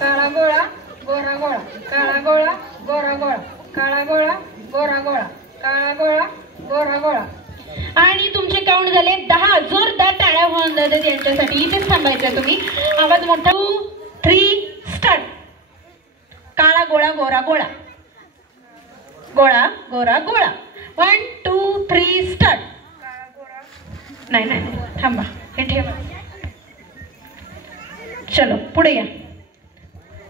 काळा गोळा गोरा गोळा. काळा गोळा गोरा गोळा. काळा गोळा गोरा गोळा. काळा गोळा गोरा गोळा. आणि तुमचे काउंट झाले 10. जोरदार टाळ्या होऊन जातात यांच्यासाठी. इथेच थांबायचं तुम्ही. आवाज मोठा. 2, 3 स्टार्ट. काळा गोळा गोरा गोळा. गोळा गोरा गोळा. 1, 2, 3 स्टार्ट. नाही नाही थांबा, हे ठेवा. चलो पुढे या.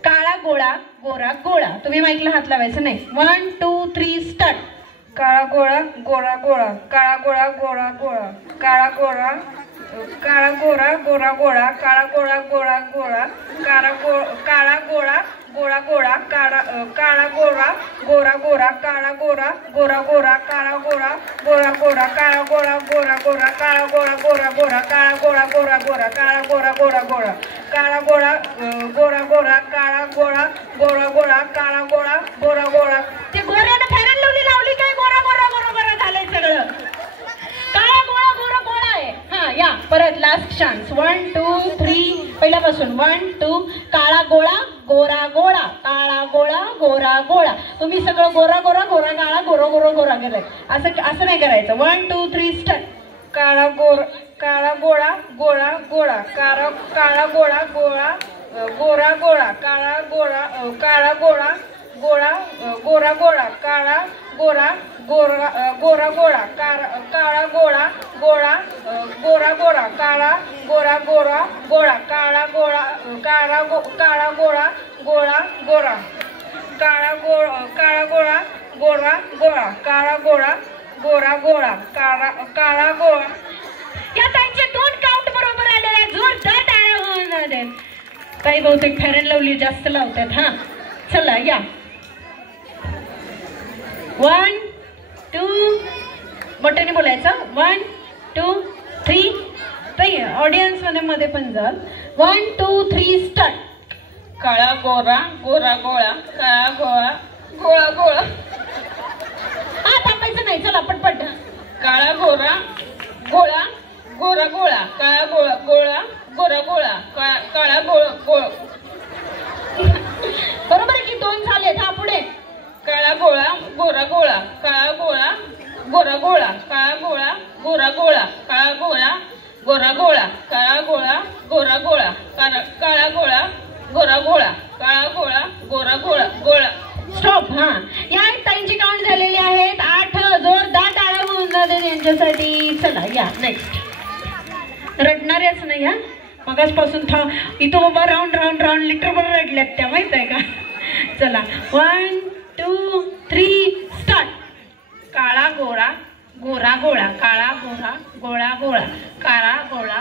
काळा गोळा गोरा गोळा. तुम्ही माईकला हात लावायचं नाही. 1, 2, 3 स्टार्ट. काळा गोळा गोरा गोळा. काळा गोळा गोरा गोळा. काळा गोळा काळा गोरा गोरा गोळा. काळा गोळा गोरा गोळा. काळा गोळा गोरा गोळा. काळा गोरा गोरा गोरा. काळा गोरा गोरा गोरा. काळा गोळा गोरा गोरा. काळा गोळा गोरा गोरा. काळा गोळा गोरा गोरा. काळा गोळा गोरा गोरा. काळा गोळा गोरा गोरा. काळा गोळा गोरा गोरा. काळा गोळा गोरा गोरा. काळा गोळा गोरा गोरा. ते गोऱ्यानं फेरन लावली काय? गोरा गोरा गोरा गोरा झालंय सगळं. काळा गोळा गोरा गोळा आहे. हा या परत लास्ट चान्स. 1, 2, 3 पहिल्यापासून. 1, 2. काळा गोळा गोरा गोळा. काळा गोळा गोरा गोळा. तुम्ही सगळं गोरा गोरा गोरा काळा गोरा गोरा गोरा केलंय. असं नाही करायचं. 1, 2, 3 स्टार्ट. काळा गोळा गोळा गोळा. काळा गोळा गोळा गोरा गोळा. काळा गोळा गोळा गोरा गोळा. काळा गोरा गोरा गोळा. काळा गोळा गोळा गोरा गोळा. काळा गोरा गोरा गोळा. काळा गोळा गोळा गोळा गोरा. काळा गोळा गोरा गोळा. काळा गोळा गोरा गोळा. काळा गोळा. या त्यांचे 2 काउंट बरोबर आलेले. जोरदार टाळ्या होऊन जाते. काही बहुतेक फेरन लवली जास्त लावतात. हा चला या. 1, 2 मोठ्याने बोलायचं. 1, 2, 3 ताई ऑडियन्स मध्ये पण जाल. 1, 2, 3 स्टार्ट. काळा गोरा गोरा गोळा. काळा गोळा गोळा गोळा. हा थांबायचं नाही. चला पटपट. काळा गोरा गोळा गोरा गोळा. काळा गोळा गोळा गोरा गोळा. काळा गोळा बरोबर आहे की 2 झालेत. हा पुढे. काळा गोळा गोरा गोळा. काळा गोळा गोरा गोळा. काळा गोळा गोरा गोळा. काळा गोळा गोरा गोळा. काळा गोळा गोरा गोळा. काळा गोळा गोरा गोळा. काळा गोळा गोरा गोळा गोळा. स्टॉप. हा या ताईंची काउंट झालेली आहेत 8. जोरदार टाळ्या होऊन जाते त्यांच्यासाठी. चला या नेक्स्ट. रडणाऱ्याच नाही. हा मगासपासून इथं उभा राऊंड राऊंड राऊंड लिटरभर रडल्यात त्या, माहित आहे का? चला 1, 2, 3 स्टार्ट. काळा गोळा गोरा गोळा. काळा गोळा गोळा गोळा. काळा गोळा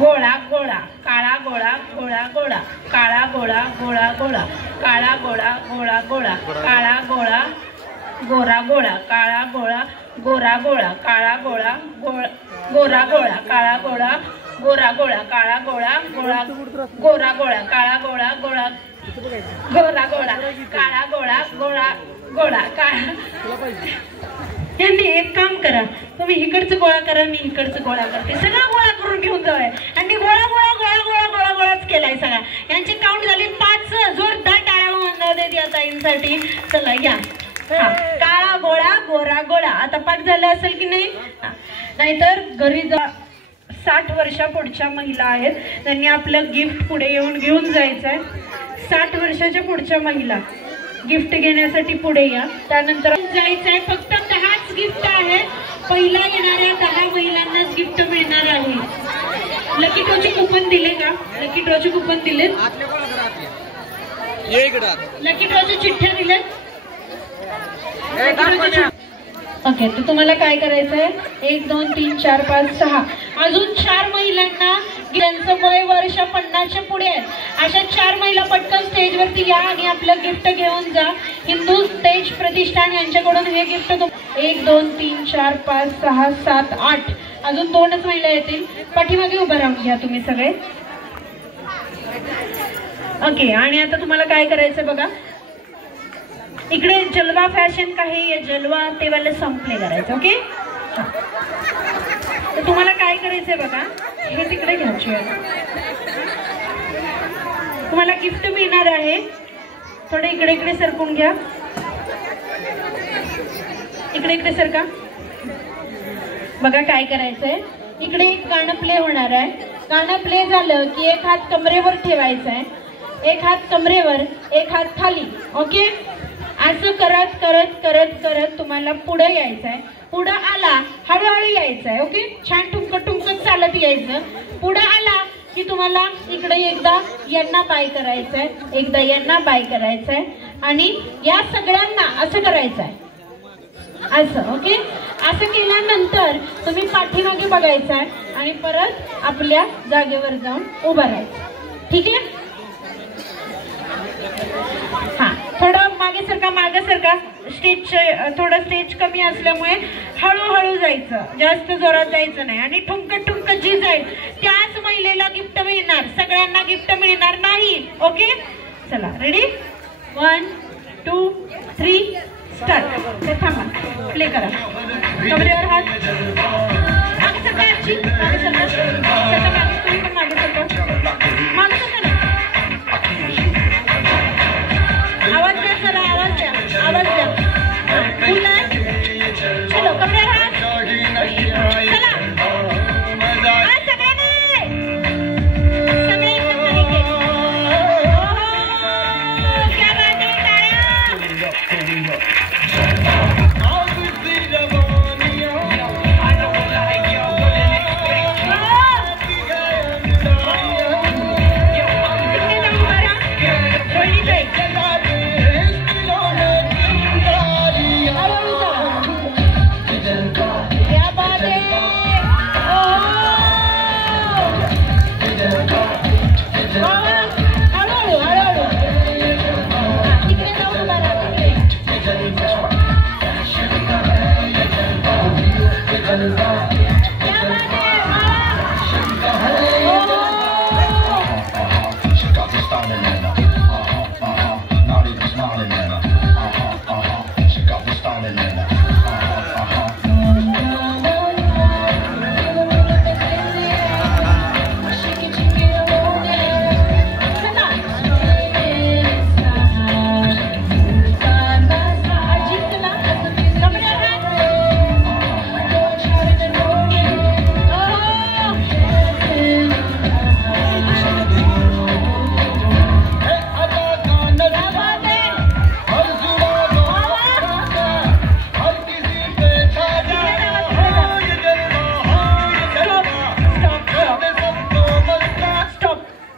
गोळा गोळा. काळा गोळा गोळा गोळा. काळा गोळा गोळा गोळा. काळा गोळा गोळा गोळा. काळा गोळा गोरा गोळा. काळा गोळा गोरा गोळा. काळा गोळा गोरा गोळा. काळा गोळा गोरा गोळा. काळा गोळा गोरा गोळा. काळा गोळा गोळा गोरा गोळा. काळा गोळा गोळा गोळा. यांनी एक काम करा, तुम्ही इकडचं गोळा करा, मी इकडचं गोळा करते. सगळा गोळा करून घेऊन जाऊया. आणि गोळा गोळा गोळा गोळा गोळा गोळाच केलाय सगळा. यांचे काउंट झाले 5. जोरदार टाळ्या होऊन जाऊ या ताईंसाठी. चला या. काळा गोळा गोरा गोळा. आता पाठ झालं असेल की नाही? नाहीतर घरी 60 वर्षापुढच्या महिला आहेत, त्यांनी आपलं गिफ्ट पुढे येऊन घेऊन जायचं आहे. 60 वर्षाच्या पुढच्या महिला गिफ्ट घेण्यासाठी पुढे या. त्यानंतर जायचं आहे. फक्त 10च गिफ्ट आहे. पहिला येणाऱ्या 10 महिलांनाच गिफ्ट मिळणार आहे. लकी ड्रॉचे कुपन दिले का? लकी ड्रॉचे कुपन दिले? लकी ड्रॉच्या चिठ्ठ्या दिल्यात? ओके, तर तुम्हाला काय करायचंय? 1, 2, 3, 4, 5, 6 अजून 4 महिलांना ज्यांचं वय वर्ष 50च्या पुढे आहे, अशा 4 महिला पटकन स्टेजवरती या आणि आपलं गिफ्ट घेऊन जा. हिंदू तेज प्रतिष्ठान यांच्याकडून हे गिफ्ट 1, 2, 3, 4, 5, 6, 7, 8 अजून 2च महिला येतील. पाठीमागे उभं राहून घ्या तुम्ही सगळे. ओके, आणि आता तुम्हाला काय करायचं बघा, इकडे जलवा फॅशन काही जलवा ते वाले संपले करायचं. ओके, तर तुम्हाला काय करायचंय बघा, हे तिकडे घ्यायचे. तुम्हाला गिफ्ट मिळणार आहे. थोडे इकडे इकडे सरकून घ्या. इकडे इकडे सरका. बघा काय करायचंय, इकडे एक गाणं प्ले होणार आहे. गाणं प्ले झालं की एक हात कमरेवर ठेवायचा आहे, एक हात कमरेवर, एक हात खाली. ओके, असं करत करत करत करत तुम्हाला पुढे यायचं आहे. पुढं आला हळूहळू यायचं आहे. ओके, छान ठुमकत ठुमकत चालत यायचं. पुढं आला की तुम्हाला इकडे एकदा यांना बाय करायचंय, एकदा यांना बाय करायचंय आणि या सगळ्यांना असं करायचं आहे, असं. ओके, असं केल्यानंतर तुम्ही पाठीमागे बघायचं आहे आणि परत आपल्या जागेवर जाऊन उभं राहायचं. ठीक आहे. हा, थोडं मागे सरका. स्टेज थोडं स्टेज कमी असल्यामुळे हळूहळू जायचं, जास्त जोरात जायचं नाही. आणि ठुमकत ठुमकत जी जाईल त्याच महिलेला गिफ्ट मिळणार, सगळ्यांना गिफ्ट मिळणार नाही. ओके, चला रेडी, 1 2 3 स्टार्ट. थांबा, प्ले करा. कमरेवर हात, मागे सरका आजी, मागे सरका, मागे तुम्ही पण मागे सरका ना. आवाज द्या जरा, आवाज द्या. चलो, कमरेवर हात, चला. हा, सगळे एकदम करेंगे. क्या बात है, टाळ्या.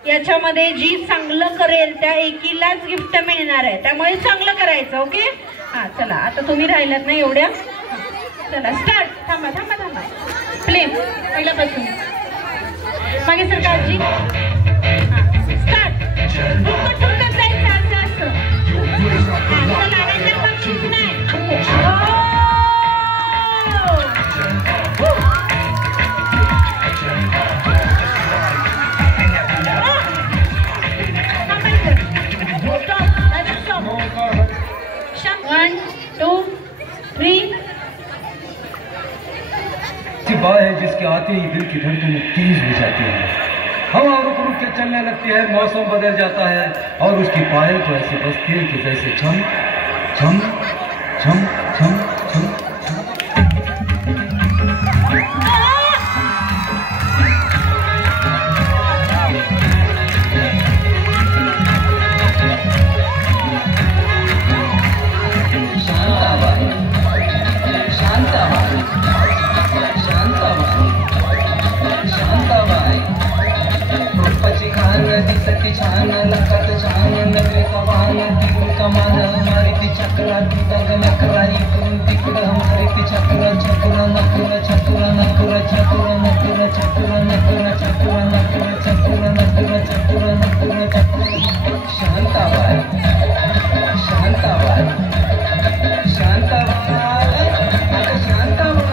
याच्यामध्ये जी चांगलं करेल त्या एकीलाच गिफ्ट मिळणार आहे, त्यामुळे चांगलं करायचं. ओके, हा चला, आता तुम्ही राहिलात ना एवढ्या. चला स्टार्ट. थांबा, प्ले पहिल्यापासून. मागे सरका आजी. स्टार्ट. ठुमकत जायचं, असं चला, नाहीतर मग नाही. बात है जिसके आते ही दिल की धड़कनें तेज हो जाती है, हवा रुक रुक के चलने लगती है, मौसम बदल जाता है और उसकी पायल तो ऐसे बजती है कि जैसे छम छम छम छम छम छम। छान लखत छान नगरे कमान तिकड कमान हमारी ती चक्रा तिकड नकरा इकडून तिकडं हमारी ती चक्रा चक्रा नकरा चक्रा नकरा चक्रा नकरा चक्रा नकरा चक्रा नकरा चक्रा नकरा चक्रा नकरा चक्रा। शांताबाई शांताबाई शांताबाई आता शांताबाई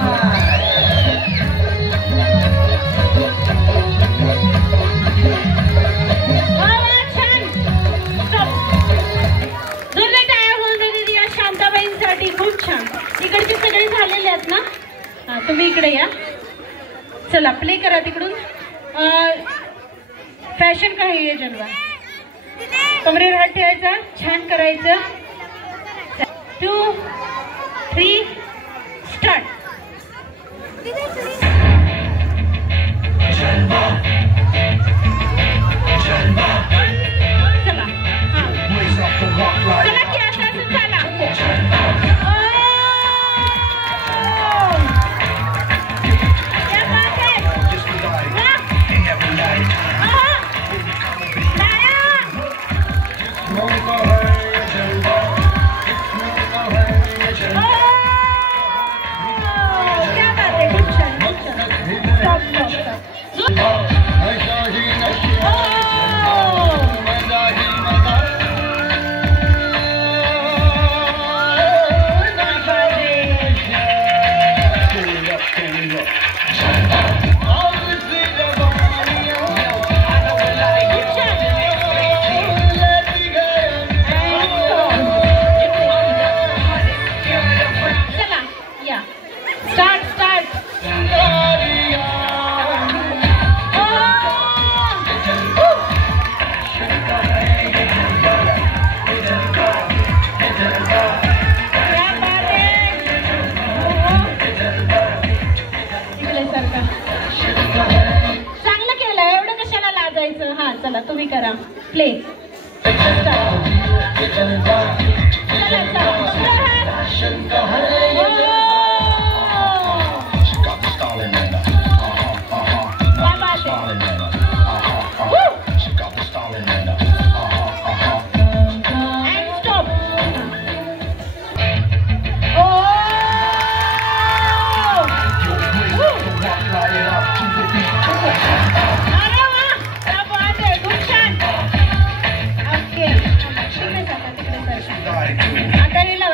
इकडचे सगळे झालेले आहेत ना, हा तुम्ही इकडे या, चला प्ले करा तिकडून। फॅशन का है ये जनवा, कमरेवर हात ठेवायचा, छान करायचं। 2 3 स्टार्ट।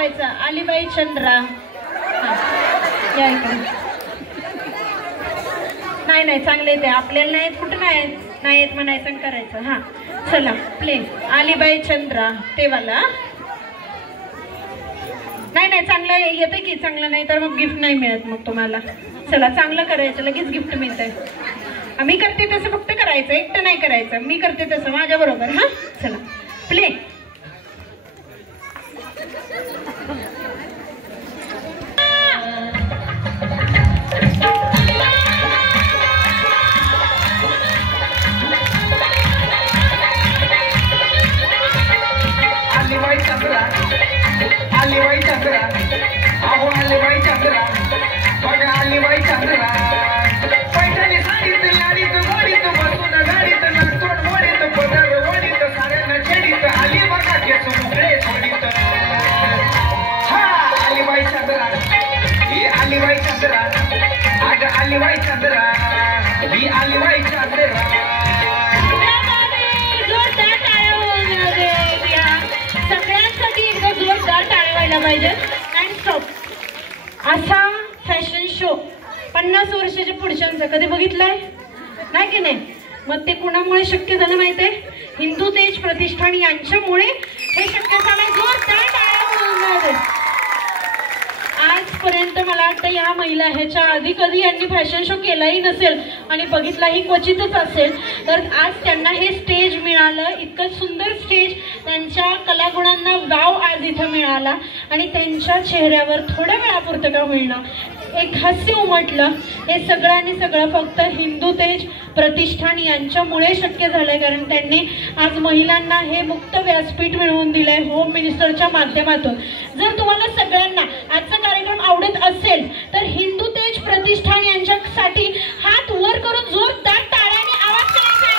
लावायचा. अलीबाई चंद्रा. या इकडे. नाही चांगले येते आपल्याला. नाही कुठं नाही येत म्हणायचं आणि करायचं. हा चला प्ले. अलीबाई चंद्रा ते वाला. नाही चांगलं येतं की. चांगलं नाही तर मग गिफ्ट नाही मिळत मग तुम्हाला. चला चांगलं करायचं लगेच गिफ्ट मिळतंय. मी करते तसं फक्त करायचं. एकटं नाही करायचं. मी करते तसं माझ्या बरोबर. हा चला प्ले. अलीबाई चंद्रा, अलीबाई चंद्रा, अहो अलीबाई चंद्रा, बघा अलीबाई चंद्रा. पैठणी साडीत लाडीत गोडीत बसून गाडीत नाचतोड मोडीत पदर वडीत साऱ्यांना छेडीत आली बघा केस मोकळे सोडीत. हा अलीबाई चंद्रा, ही अलीबाई चंद्रा, अग अलीबाई चंद्रा, ही अलीबाई चंद्रा. सगळ्यांसाठी एकदा जोरदार टाळ्या व्हायला पाहिजे. And stop. असा फॅशन शो 50 वर्षाच्या पुढच्यांचा कधी बघितलाय नाही की नाही? मग ते कुणामुळे शक्य झालं माहितीये? हिंदू तेज प्रतिष्ठान यांच्यामुळे हे शक्य झालंय. जोरदार टाळ्या. आजपर्यंत मला वाटतं या महिला ह्याच्या आधी कधी यांनी फॅशन शो केलाही नसेल आणि बघितलाही क्वचितच असेल. तर आज त्यांना हे स्टेज मिळालं. इतकं सुंदर स्टेज. त्यांच्या कलागुणांना वाव आज इथं मिळाला आणि त्यांच्या चेहऱ्यावर थोड्या वेळापुरतं का होईना एक हास्य उमटलं. हे सगळं आणि सगळं फक्त हिंदू तेज प्रतिष्ठान यांच्यामुळे शक्य झालंय. कारण त्यांनी आज महिलांना हे मुक्त व्यासपीठ मिळवून दिलंय होम मिनिस्टरच्या माध्यमातून. जर तुम्हाला सगळ्यांना आजचा कार्यक्रम आवडत असेल तर हिंदू तेज प्रतिष्ठान यांच्यासाठी हात वर करून जोरदार टाळ्याने आवाज करायचा.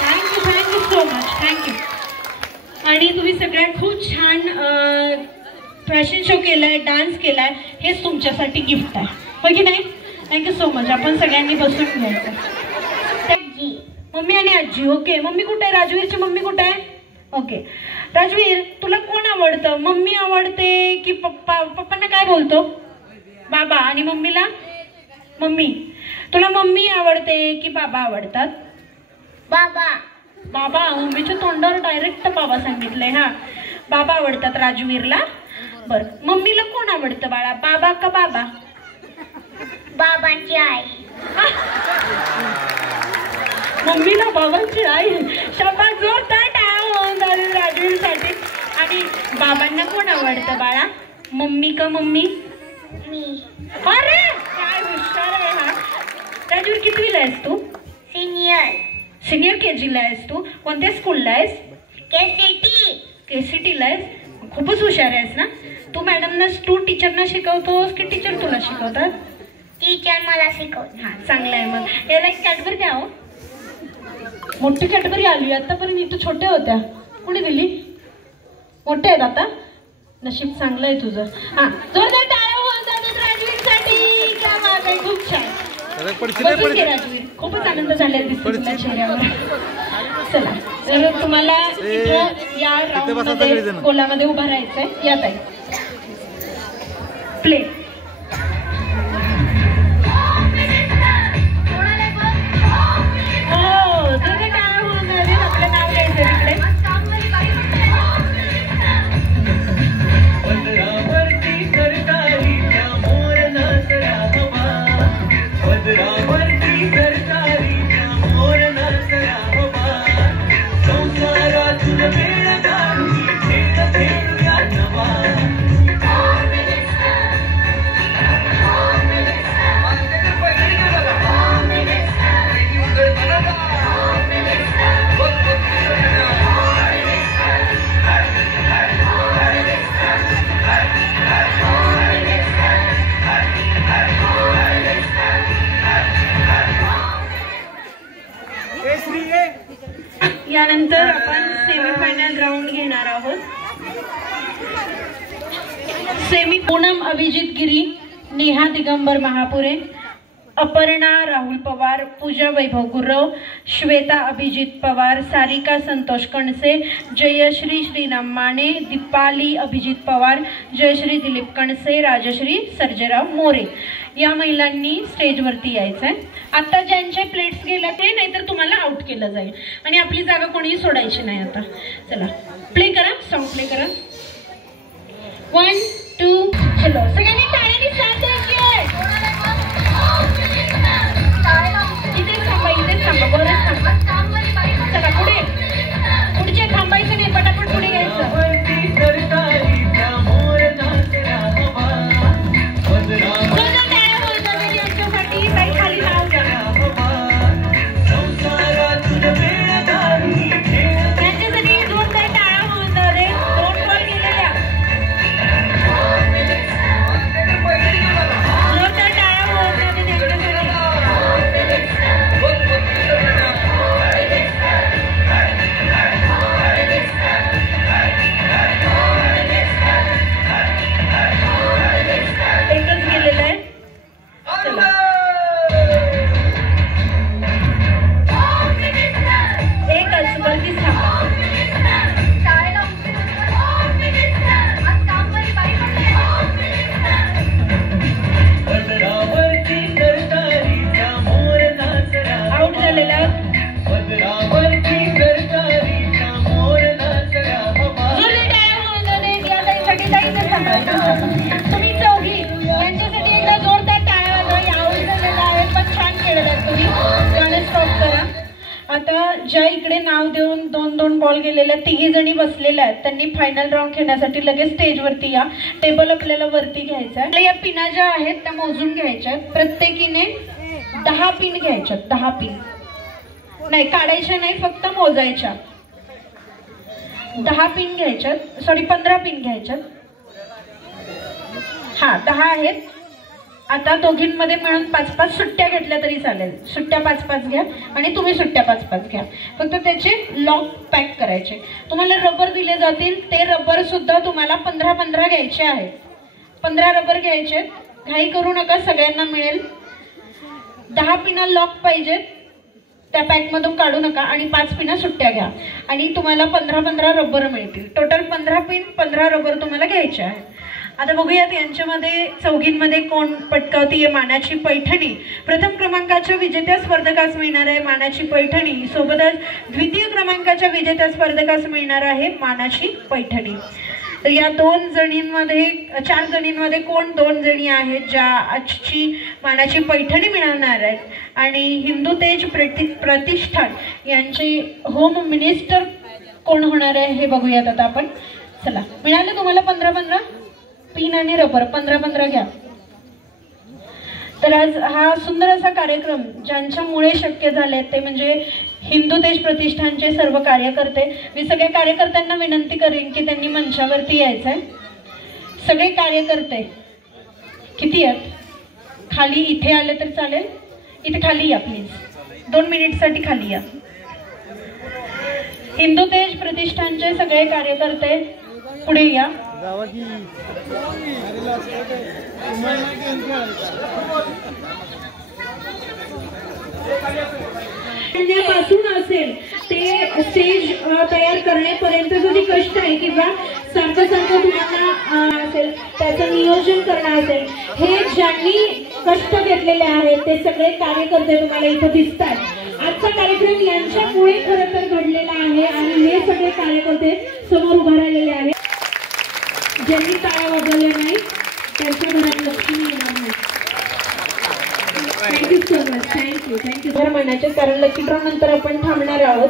Thank you so much. थँक्यू. आणि तुम्ही सगळ्या खूप छान फॅशन शो केलाय, डान्स केलाय. हेच तुमच्यासाठी गिफ्ट आहे हो की नाही? Thank you so much. आपण सगळ्यांनी बसून घ्यायचं. मम्मी आणि आजी. ओके. मम्मी कुठे आहे? राजवीरची मम्मी कुठे आहे? ओके. राजवीर तुला कोण आवडतं? मम्मी आवडते की पप्पा? पप्पांना काय बोलतो? बाबा. आणि मम्मीला? मम्मी. तुला मम्मी आवडते की बाबा आवडतात? बाबा. बाबा. मम्मीच्या तोंडावर डायरेक्ट बाबा सांगितलंय. हा बाबा आवडतात राजवीरला. बर. मम्मीला कोण आवडतं बाळा? बाबा का बाबा? बाबांची आई. मम्मीला बाबांची आई. शाबास. जोरदार टाळ्या होऊन झाली राजवीरसाठी. आणि बाबांना कोण आवडतं बाळा? मम्मी का मम्मी? मी. अरे काय हुशार आहे हा. राजवीर कितवीला आहेस तू? सिनियर केजीला आहेस तू. कोणत्या स्कूलला आहेस? केसीटीला आहेस. खूपच हुशार आहेस ना तू. मॅडमना तू टीचरना शिकवतोस की टीचर तुला शिकवतात? टीचर मला शिकवत. हा चांगलं आहे. मग याला एक कॅडबरी द्या. हो मोठी कॅडबरी आली. आतापर्यंत इथं छोट्या होत्या. कुठे दिली? मोठ्या आहेत आता. नशीब चांगलं आहे तुझं. हा जोरदार टाळ्या होऊन जातात राजवीरसाठी. क्या बात आहे. खूप छान. बसून घे राजवीर. खूपच आनंद झालेला दिसतो तुला चेहऱ्यावर. चला तर तुम्हाला इथं या राऊंडमध्ये गोलामध्ये उभं राहायचंय. यात आहे प्ले. हो जर काय होऊन जाईल. आपलं नाव घ्यायचं तिकडे. यानंतर आपण सेमीफायनल राऊंड घेणार आहोत. सेमी पूनम अभिजित गिरी, नेहा दिगंबर महापुरे, अपर्णा राहुल पवार, पूजा वैभव गुरव, श्वेता अभिजित पवार, सारिका संतोष कणसे, जयश्री श्रीराम माने, दीपाली अभिजित पवार, जयश्री दिलीप कणसे, राजश्री सर्जेराव मोरे या महिलांनी स्टेजवरती यायचं आहे. आता ज्यांचे प्लेट्स गेला ते, नाहीतर तुम्हाला आउट केलं जाईल आणि आपली जागा कोणीही सोडायची नाही. आता चला प्ले करा, सॉन्ग प्ले करा. 1 2 चलो सगळ्यांनी टाळ्यांनी साथ द्यायची आहे. इथेच थांबा बरंच थांबा. चला पुढे, पुढचे थांबायचं नाही, पटापट पुढे घ्यायचं. तुम्ही चौघी यांच्यासाठी एकदा जोरदार टाळ्या वाजवा. यावर झालेलं आहे पण छान केलेलं आहे तुम्ही. गाणं स्टॉप करा. आता ज्या इकडे नाव देऊन 2-2 बॉल गेलेल्या तिघी जणी बसलेल्या आहेत त्यांनी फायनल राऊंड खेळण्यासाठी लगेच स्टेजवरती या. टेबल आपल्याला वरती घ्यायचा आहे. या पिना ज्या आहेत त्या मोजून घ्यायच्या. प्रत्येकीने 10 पिन घ्यायच्या. 10 पिन नाही काढायच्या नाही, फक्त मोजायच्या. 10 पिन घ्यायच्यात, सॉरी 15 पिन घ्यायच्यात. हा 10 आहेत. आता दोघींमध्ये मिळून 5-5 सुट्ट्या घेतल्या तरी चालेल. सुट्ट्या 5-5 घ्या आणि तुम्ही सुट्ट्या 5-5 घ्या. फक्त त्याचे लॉक पॅक करायचे. तुम्हाला रबर दिले जातील, ते रबर सुद्धा तुम्हाला 15-15 घ्यायचे आहेत. 15 रबर घ्यायचे. घाई करू नका, सगळ्यांना मिळेल. 10 पिना लॉक पाहिजेत, त्या पॅकमधून काढू नका आणि 5 पिना सुट्ट्या घ्या आणि तुम्हाला 15-15 रबर मिळतील. टोटल 15 पिन 15 रबर तुम्हाला घ्यायचे आहे. आता बघूयात यांच्यामध्ये चौघींमध्ये कोण पटकावती आहे मानाची पैठणी. प्रथम क्रमांकाच्या विजेत्या स्पर्धकास मिळणार आहे मानाची पैठणी. सोबतच द्वितीय क्रमांकाच्या विजेत्या स्पर्धकास मिळणार आहे मानाची पैठणी. तर या 4 जणींमध्ये कोण 2 जणी आहेत ज्या आजची मानाची पैठणी मिळवणार आहेत आणि हिंदू तेज प्रतिष्ठान यांचे होम मिनिस्टर कोण होणार आहे हे बघूयात आता आपण. चला मिळाले तुम्हाला 15-15 पिन आणि रबर. 15-15 घ्या. तर आज हा सुंदर असा कार्यक्रम ज्यांच्यामुळे शक्य झाले ते म्हणजे हिंदू तेज प्रतिष्ठानचे सर्व कार्यकर्ते. मी सगळ्या कार्यकर्त्यांना विनंती करेन की त्यांनी मंचावरती यायचं आहे. सगळे कार्यकर्ते किती आहेत? खाली इथे आले तर चालेल. इथे खाली या प्लीज. 2 मिनिटसाठी खाली या. हिंदू तेज प्रतिष्ठानचे सगळे कार्यकर्ते पुढे या. पासून असेल ते स्टेज तयार करण्यापर्यंत जे कष्ट आहे किंवा सारखं तुम्हाला असेल त्याचं नियोजन करणं असेल, हे ज्यांनी कष्ट घेतलेले आहेत ते सगळे कार्यकर्ते तुम्हाला इथं दिसतात. आजचा कार्यक्रम यांच्यामुळे खरं तर घडलेला आहे आणि हे सगळे कार्यकर्ते समोर उभा राहिलेले आहेत. ज्यांनी टाळ्या वाजवल्या नाही त्यांच्या घरात लक्ष्मी येणार नाही. Thank you so much. थँक्यू म्हणायचे कारण लकी ड्रॉ नंतर आपण थांबणार आहोत.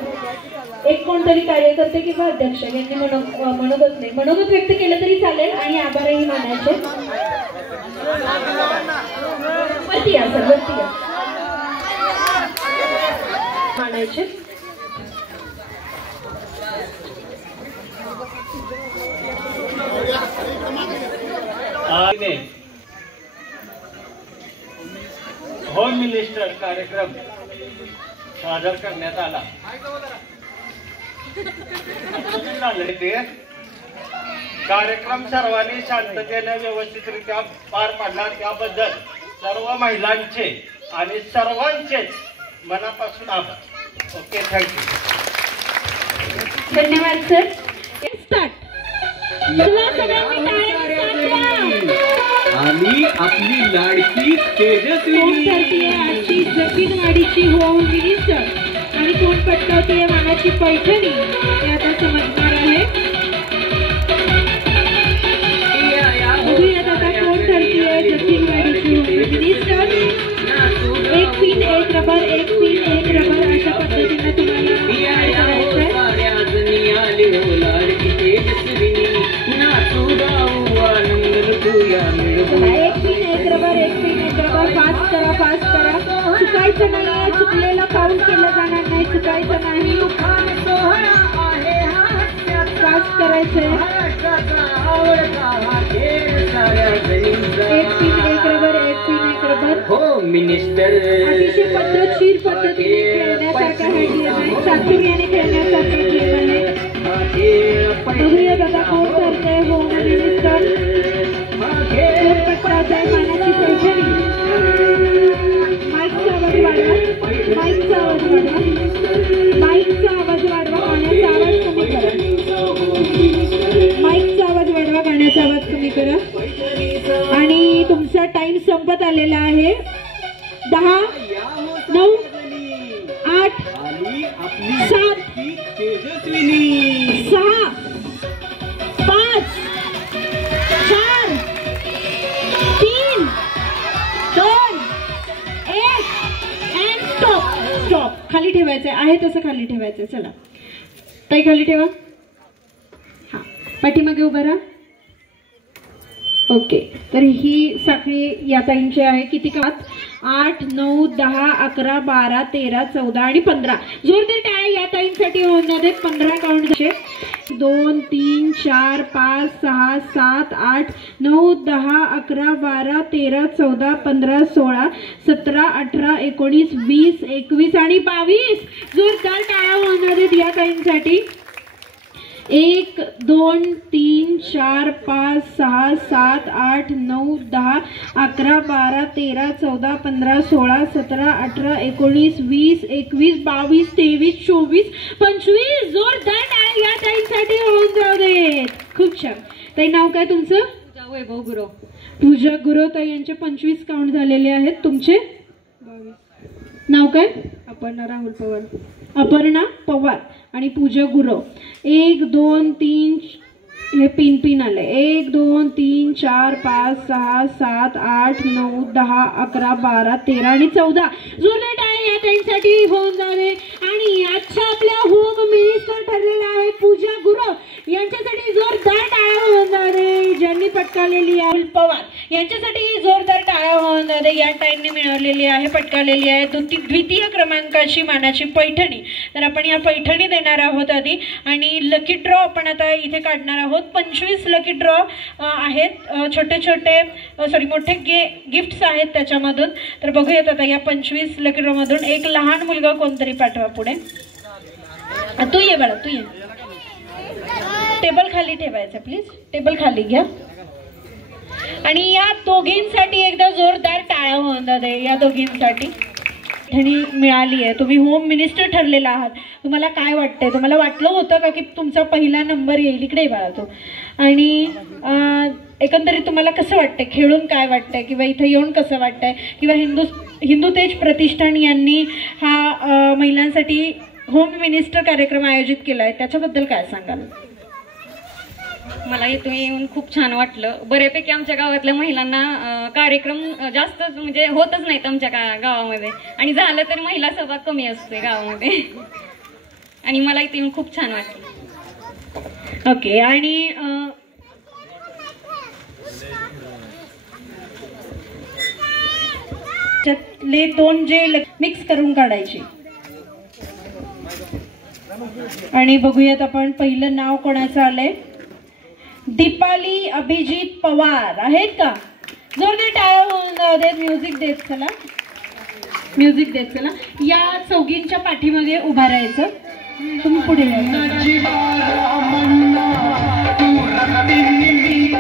एक कोणतरी कार्यकर्ते किंवा अध्यक्ष यांनी मनोगत व्यक्त केलं तरी चालेल आणि आभारही मानायचे. वरती या सर, वरती या. मानायचे. होम मिनिस्टर कार्यक्रम सादर करण्यात आला. कार्यक्रम सर्वांनी शांततेने व्यवस्थितरित्या पार पाडला त्याबद्दल सर्व महिलांचे आणि सर्वांचेच मनापासून आभार. Okay, thank you. धन्यवाद सर. स्टार्ट. तुला सगळ्यांनी आणि आपली लाडकी तेजस्वी आजची जतीनवाडीची होम मिनिस्टर आणि कोण पटकावते मानाची पैठणी हे आता समजणार आहे. बघूयात आता कोण ठरतीये जतीनवाडीची होम मिनिस्टर. एक पिन एक रबर, एक पिन एक रबर अशा पद्धतीने तुम्हाला करायचंय. एक पिन एक रबर, एक पिन एक रबर. फास्ट करा, फास्ट करा. चुकायचं नाही, चुकलेलं काउंट केलं जाणार नाही, चुकायचं नाही. फास्ट करायचंय. एक पिन एक रबर, एक पिन एक रबर. होम मिनिस्टर अतिशय पद्धतशीर पद्धतीने खेळण्यासारखा हा गेम आहे. चातुर्याने खेळण्यासारखा गेम आहे. बघूया दादा कोण करतंय होम मिनिस्टर. कोण पटकावतंय मानाची पैठणी. माईकचा आवाज वाढवा, माईकचा आवाज वाढवा, माईकचा आवाज वाढवा. गाण्याचा आवाज कमी करा. माईकचा आवाज वाढवा, गाण्याचा आवाज कमी करा. आणि तुमचा टाइम संपत आलेला आहे. 10, 9, 8, 7, 6, 5, 4, 3, 2, 1 and स्टॉप. स्टॉप. खाली ठेवायचं आहे तसं खाली ठेवायचं. चला ताई खाली ठेवा. हा, पाठीमागे उभा राहा. ओके, तर ही साखळी या ताईंची आहे. किती कात? 8, 9, 10, 11, 12, 13, 14 आणि 15. जोरदार टाळ्या या ताईंसाठी होणार आहेत. 15 काउंट. 2, 3, 4, 5, 6, 7, 8, 9, 10, 11, 12, 13, 14, 15, 16, 17, 18, 19, 20, 21 आणि 22. जोरदार टाळ्या होणार आहेत या ताईंसाठी. 1, 2, 3, 4, 5, 6, 7, 8, 9, 10, 11, 12, 13, 14, 15, 16, 17, 18, 19, 20, 21, 22, 23, 24, 25. जोरदार टाळ्या या ताईंसाठी होऊन जाऊ देत. खूप छान. ताई नाव काय तुमचं? वैभव गुरव. पूजा गुरव. ताई यांचे 25 काउंट झालेले आहेत. तुमचे? 22. नाव काय? अपर्णा राहुल पवार. अपर्णा पवार आणि पूजा गुरव. 1, 2, 3 हे पिन पिन आले. 1, 2, 3, 4, 5, 6, 7, 8, 9, 10, 11, 12, 13 आणि 14. जोरदार टाळ्या या ताईंसाठी होऊन जाणे. आणि आजच्या आपल्या होम मिनिस्टर ठरलेला आहे पूजा गुरव. यांच्यासाठी जोरदार टाळ्या होऊन जाणे. ज्यांनी पटकावलेली आहे पवार यांच्यासाठी जोरदार टाळ्या होऊन जाणे. या ताईंनी मिळवलेली आहे, पटकावलेली आहे द्वितीय क्रमांकाची मानाची पैठणी. तर आपण या पैठणी देणार आहोत आधी. आणि लकी ड्रॉ आपण आता इथे काढणार आहोत. 25 लकी ड्रॉ आहेत. छोटे छोटे मोठे गिफ्ट्स आहेत त्याच्यामधून. तर बघूयात आता या 25 लकी ड्रॉ मधून एक लहान मुलगा कोणतरी पाठवा पुढे. तू ये बाळा, तू ये. टेबल खाली ठेवायचं प्लीज. टेबल खाली घ्या. आणि या दोघींसाठी एकदा जोरदार टाळ्या होऊन दे. या दोघींसाठी पैठणी मिळाली आहे. तुम्ही होम मिनिस्टर ठरलेला आहात. तुम्हाला काय वाटतंय? तुम्हाला वाटलं होतं का की तुमचा पहिला नंबर येईल? इकडे बाळा तो. आणि एकंदरीत तुम्हाला कसं वाटतंय? खेळून काय वाटतंय? किंवा इथे येऊन कसं वाटतंय? किंवा हिंदू तेज प्रतिष्ठान यांनी हा महिलांसाठी होम मिनिस्टर कार्यक्रम आयोजित केला आहे, त्याच्याबद्दल काय सांगाल? मला इथून येऊन खूप छान वाटलं. बऱ्यापैकी आमच्या गावातल्या महिलांना कार्यक्रम जास्त म्हणजे होतच नाहीत आमच्या गावामध्ये. आणि झालं तर महिला सहभाग कमी असते गावामध्ये. आणि मला इथे येऊन खूप छान वाटलं. ओके. आणि त्यातले 2 जे मिक्स करून काढायचे. आणि बघूयात आपण पहिलं नाव कोणाचं आलंय. दीपाली अभिजित पवार आहेत का? जोरदार टाळ्या होऊन देत. म्युझिक देत चला, म्युझिक देत चला. या चौघींच्या पाठीमागे उभा राहायचं. तुम्ही पुढे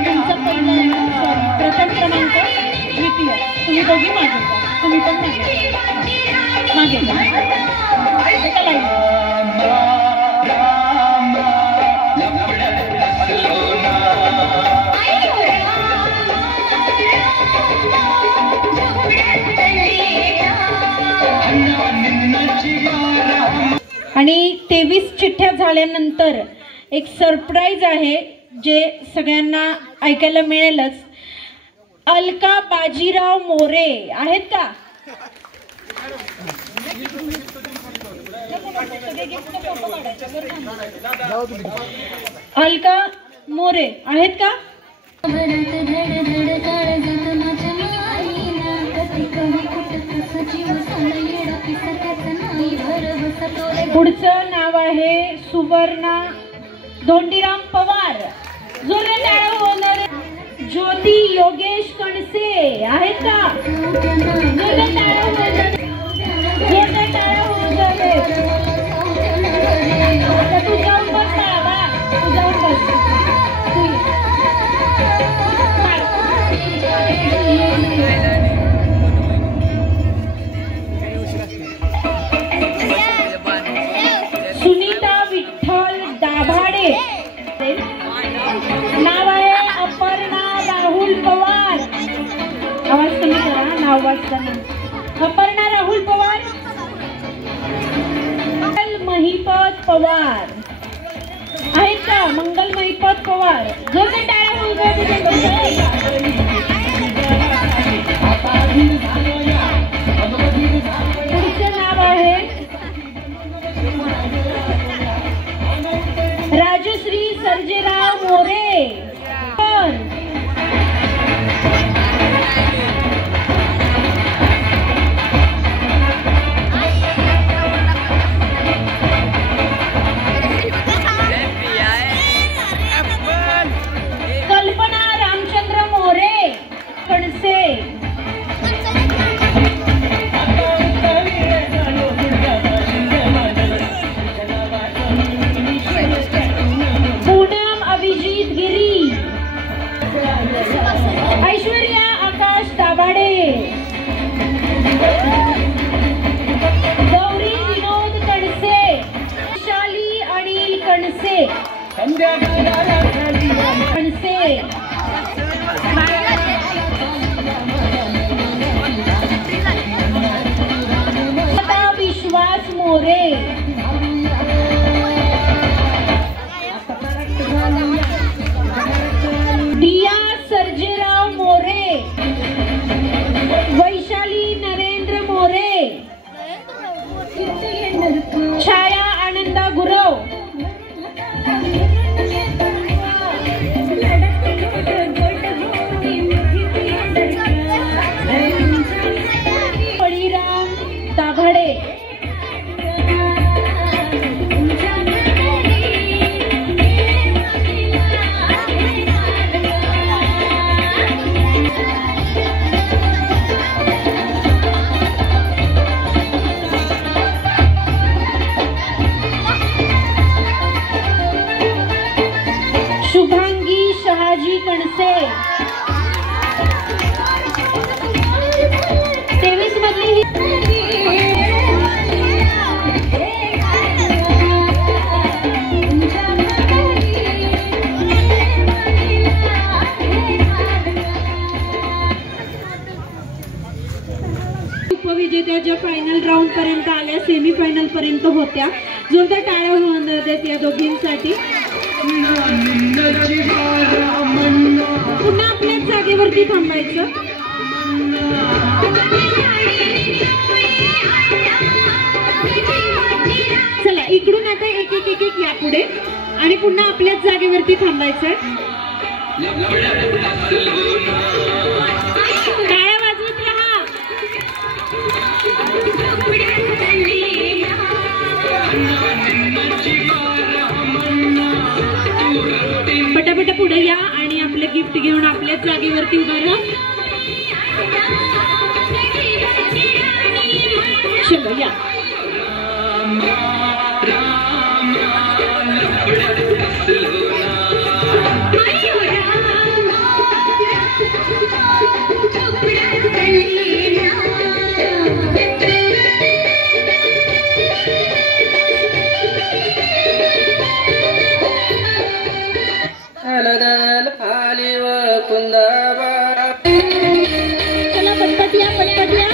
तुमचा पहिला प्रथम क्रमांक, द्वितीय. तुम्ही दोघी मागे. तुम्ही पण मागे आणि 23 चिठ्ठ्या झाल्यानंतर एक सरप्राईज आहे जे सगळ्यांना ऐकायला मिळेलच. अलका बाजीराव मोरे आहेत का? अलका मोरे आहेत का? पुढचं नाव आहे सुवर्णा धोंडीराम पवार. जोरदार टाळ्या होणार. ज्योती योगेश कणसे आहेत का? जोरदार टाळ्या होणार. जोरदार टाळ्या होणार. तू जाऊन बस बाळा, तू जाऊन बस. सुनीता विठ्ठल दाभाडे. नाव आहे अपर्णा राहुल पवार. आवाज कमी करा नाव वाचताना. अपर्णा राहुल पवार. महिपत पवार आहेत का? मंगल महिपत पवार. जोरदार टाळ्या होऊ द्या. पुढचं नाव आहे राजश्री सर्जेराव मोरे. कल्पना रामचंद्र मोरे कणसे. पूनम अभिजित गिरी. ऐश्वर्या आकाश दाभाडे. गौरी विनोद कणसे. विशाली अनिल कणसे. कणसे. विश्वास मोरे. दिया सर्जेराव मोरे. वैशाली नरेंद्र मोरे. छाया आनंदा गुरव. बळीराम दाभाडे. शुभांगी शहाजी कणसे. 23 मधली उपविजेत्या ज्या फायनल राऊंड पर्यंत आल्या, सेमी फायनल पर्यंत होत्या. जोरदार टाळ्या होणार देत या दोघींसाठी. पुन्हा आपल्याच जागेवरती थांबायचं. चला इकडून आता एक एक एक एक या पुढे आणि पुन्हा आपल्याच जागेवरती थांबायचंय. टाळ्या वाजवत राहा. पटापटा पुढे या आणि आपले गिफ्ट घेऊन आपल्याच जागेवरती उभा राहा. चलो या. दल आली व कुंदाबा. चला पटपट या पटपट या.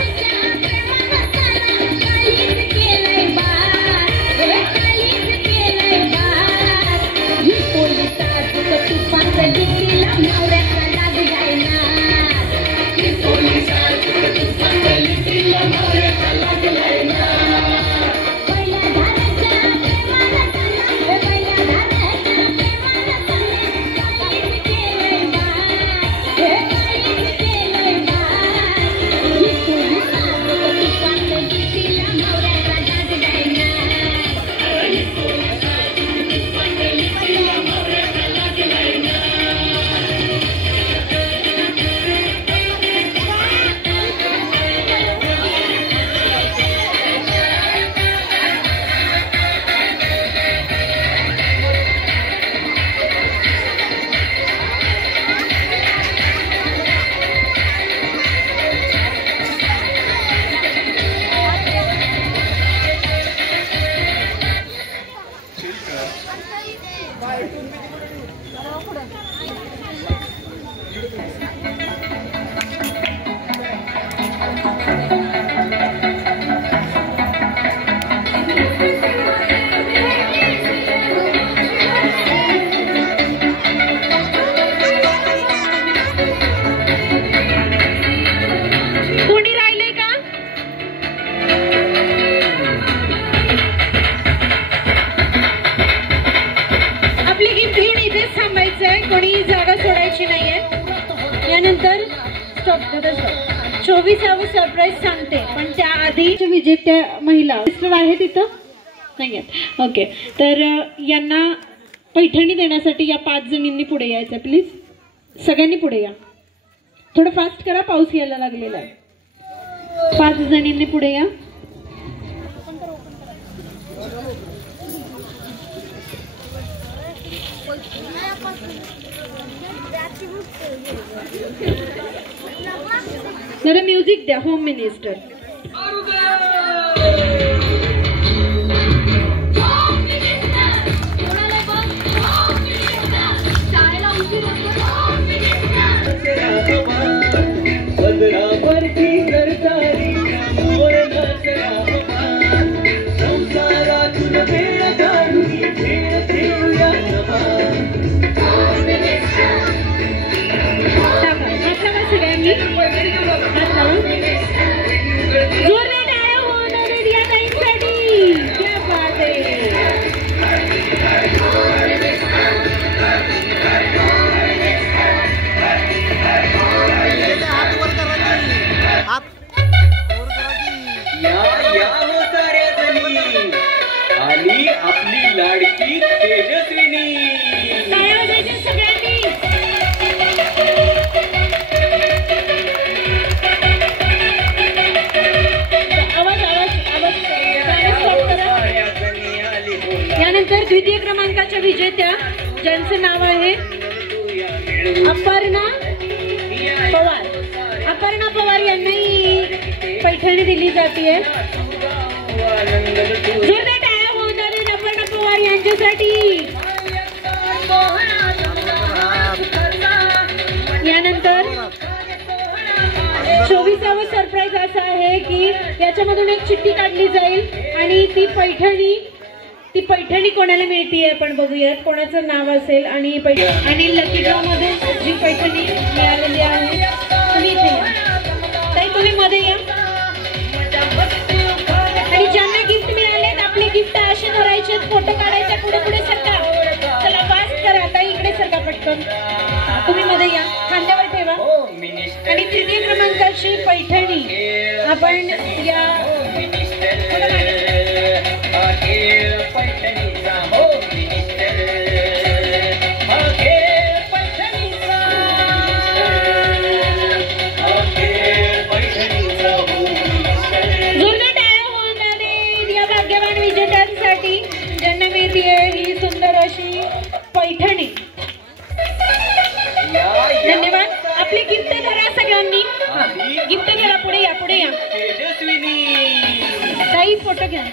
कोणी जागा सोडायची नाहीये. यानंतर 24वा सरप्राईज सांगते, पण त्याआधी विजेत्या महिला मिस्टर आहे तिथं नाही आहेत. ओके, तर यांना पैठणी देण्यासाठी या 5 जणींनी पुढे यायचं. प्लीज सगळ्यांनी पुढे या. थोडं फास्ट करा, पाऊस यायला लागलेला आहे. 5 जणींनी पुढे या. जरा म्युझिक द्या. Home minister. आपली लाडकी तेजस्विनी. यानंतर द्वितीय क्रमांकाच्या विजेत्या, ज्यांचं नाव आहे अपर्णा पवार. अपर्णा पवार यांनाही पैठणी दिली जाते. अपर्णा पवार यांच्यासाठी. यानंतर 24वा सरप्राईज असा आहे की याच्यामधून एक चिठ्ठी काढली जाईल आणि ती पैठणी कोणाला मिळतीये आपण बघूयात, कोणाचं नाव असेल. आणि लकी ड्रॉ मध्ये जी पैठणी मिळालेली आहे, तुम्ही इथे या. ताई तुम्ही मध्ये या. आणि ज्यांना गिफ्ट मिळालेत आपले गिफ्ट असे धरायचे, फोटो काढायचे, पुढे पुढे सरका. चला फास्ट करा. ताई इकडे सरका पटकन. तुम्ही मध्ये या, खांद्यावर ठेवा. आणि तृतीय क्रमांकाची पैठणी आपण या ही सुंदर अशी पैठणी. धन्यवाद. आपले गिफ्ट धरा सगळ्यांनी. गिफ्ट धरा. पुढे या, पुढे या. ताई फोटो घ्या.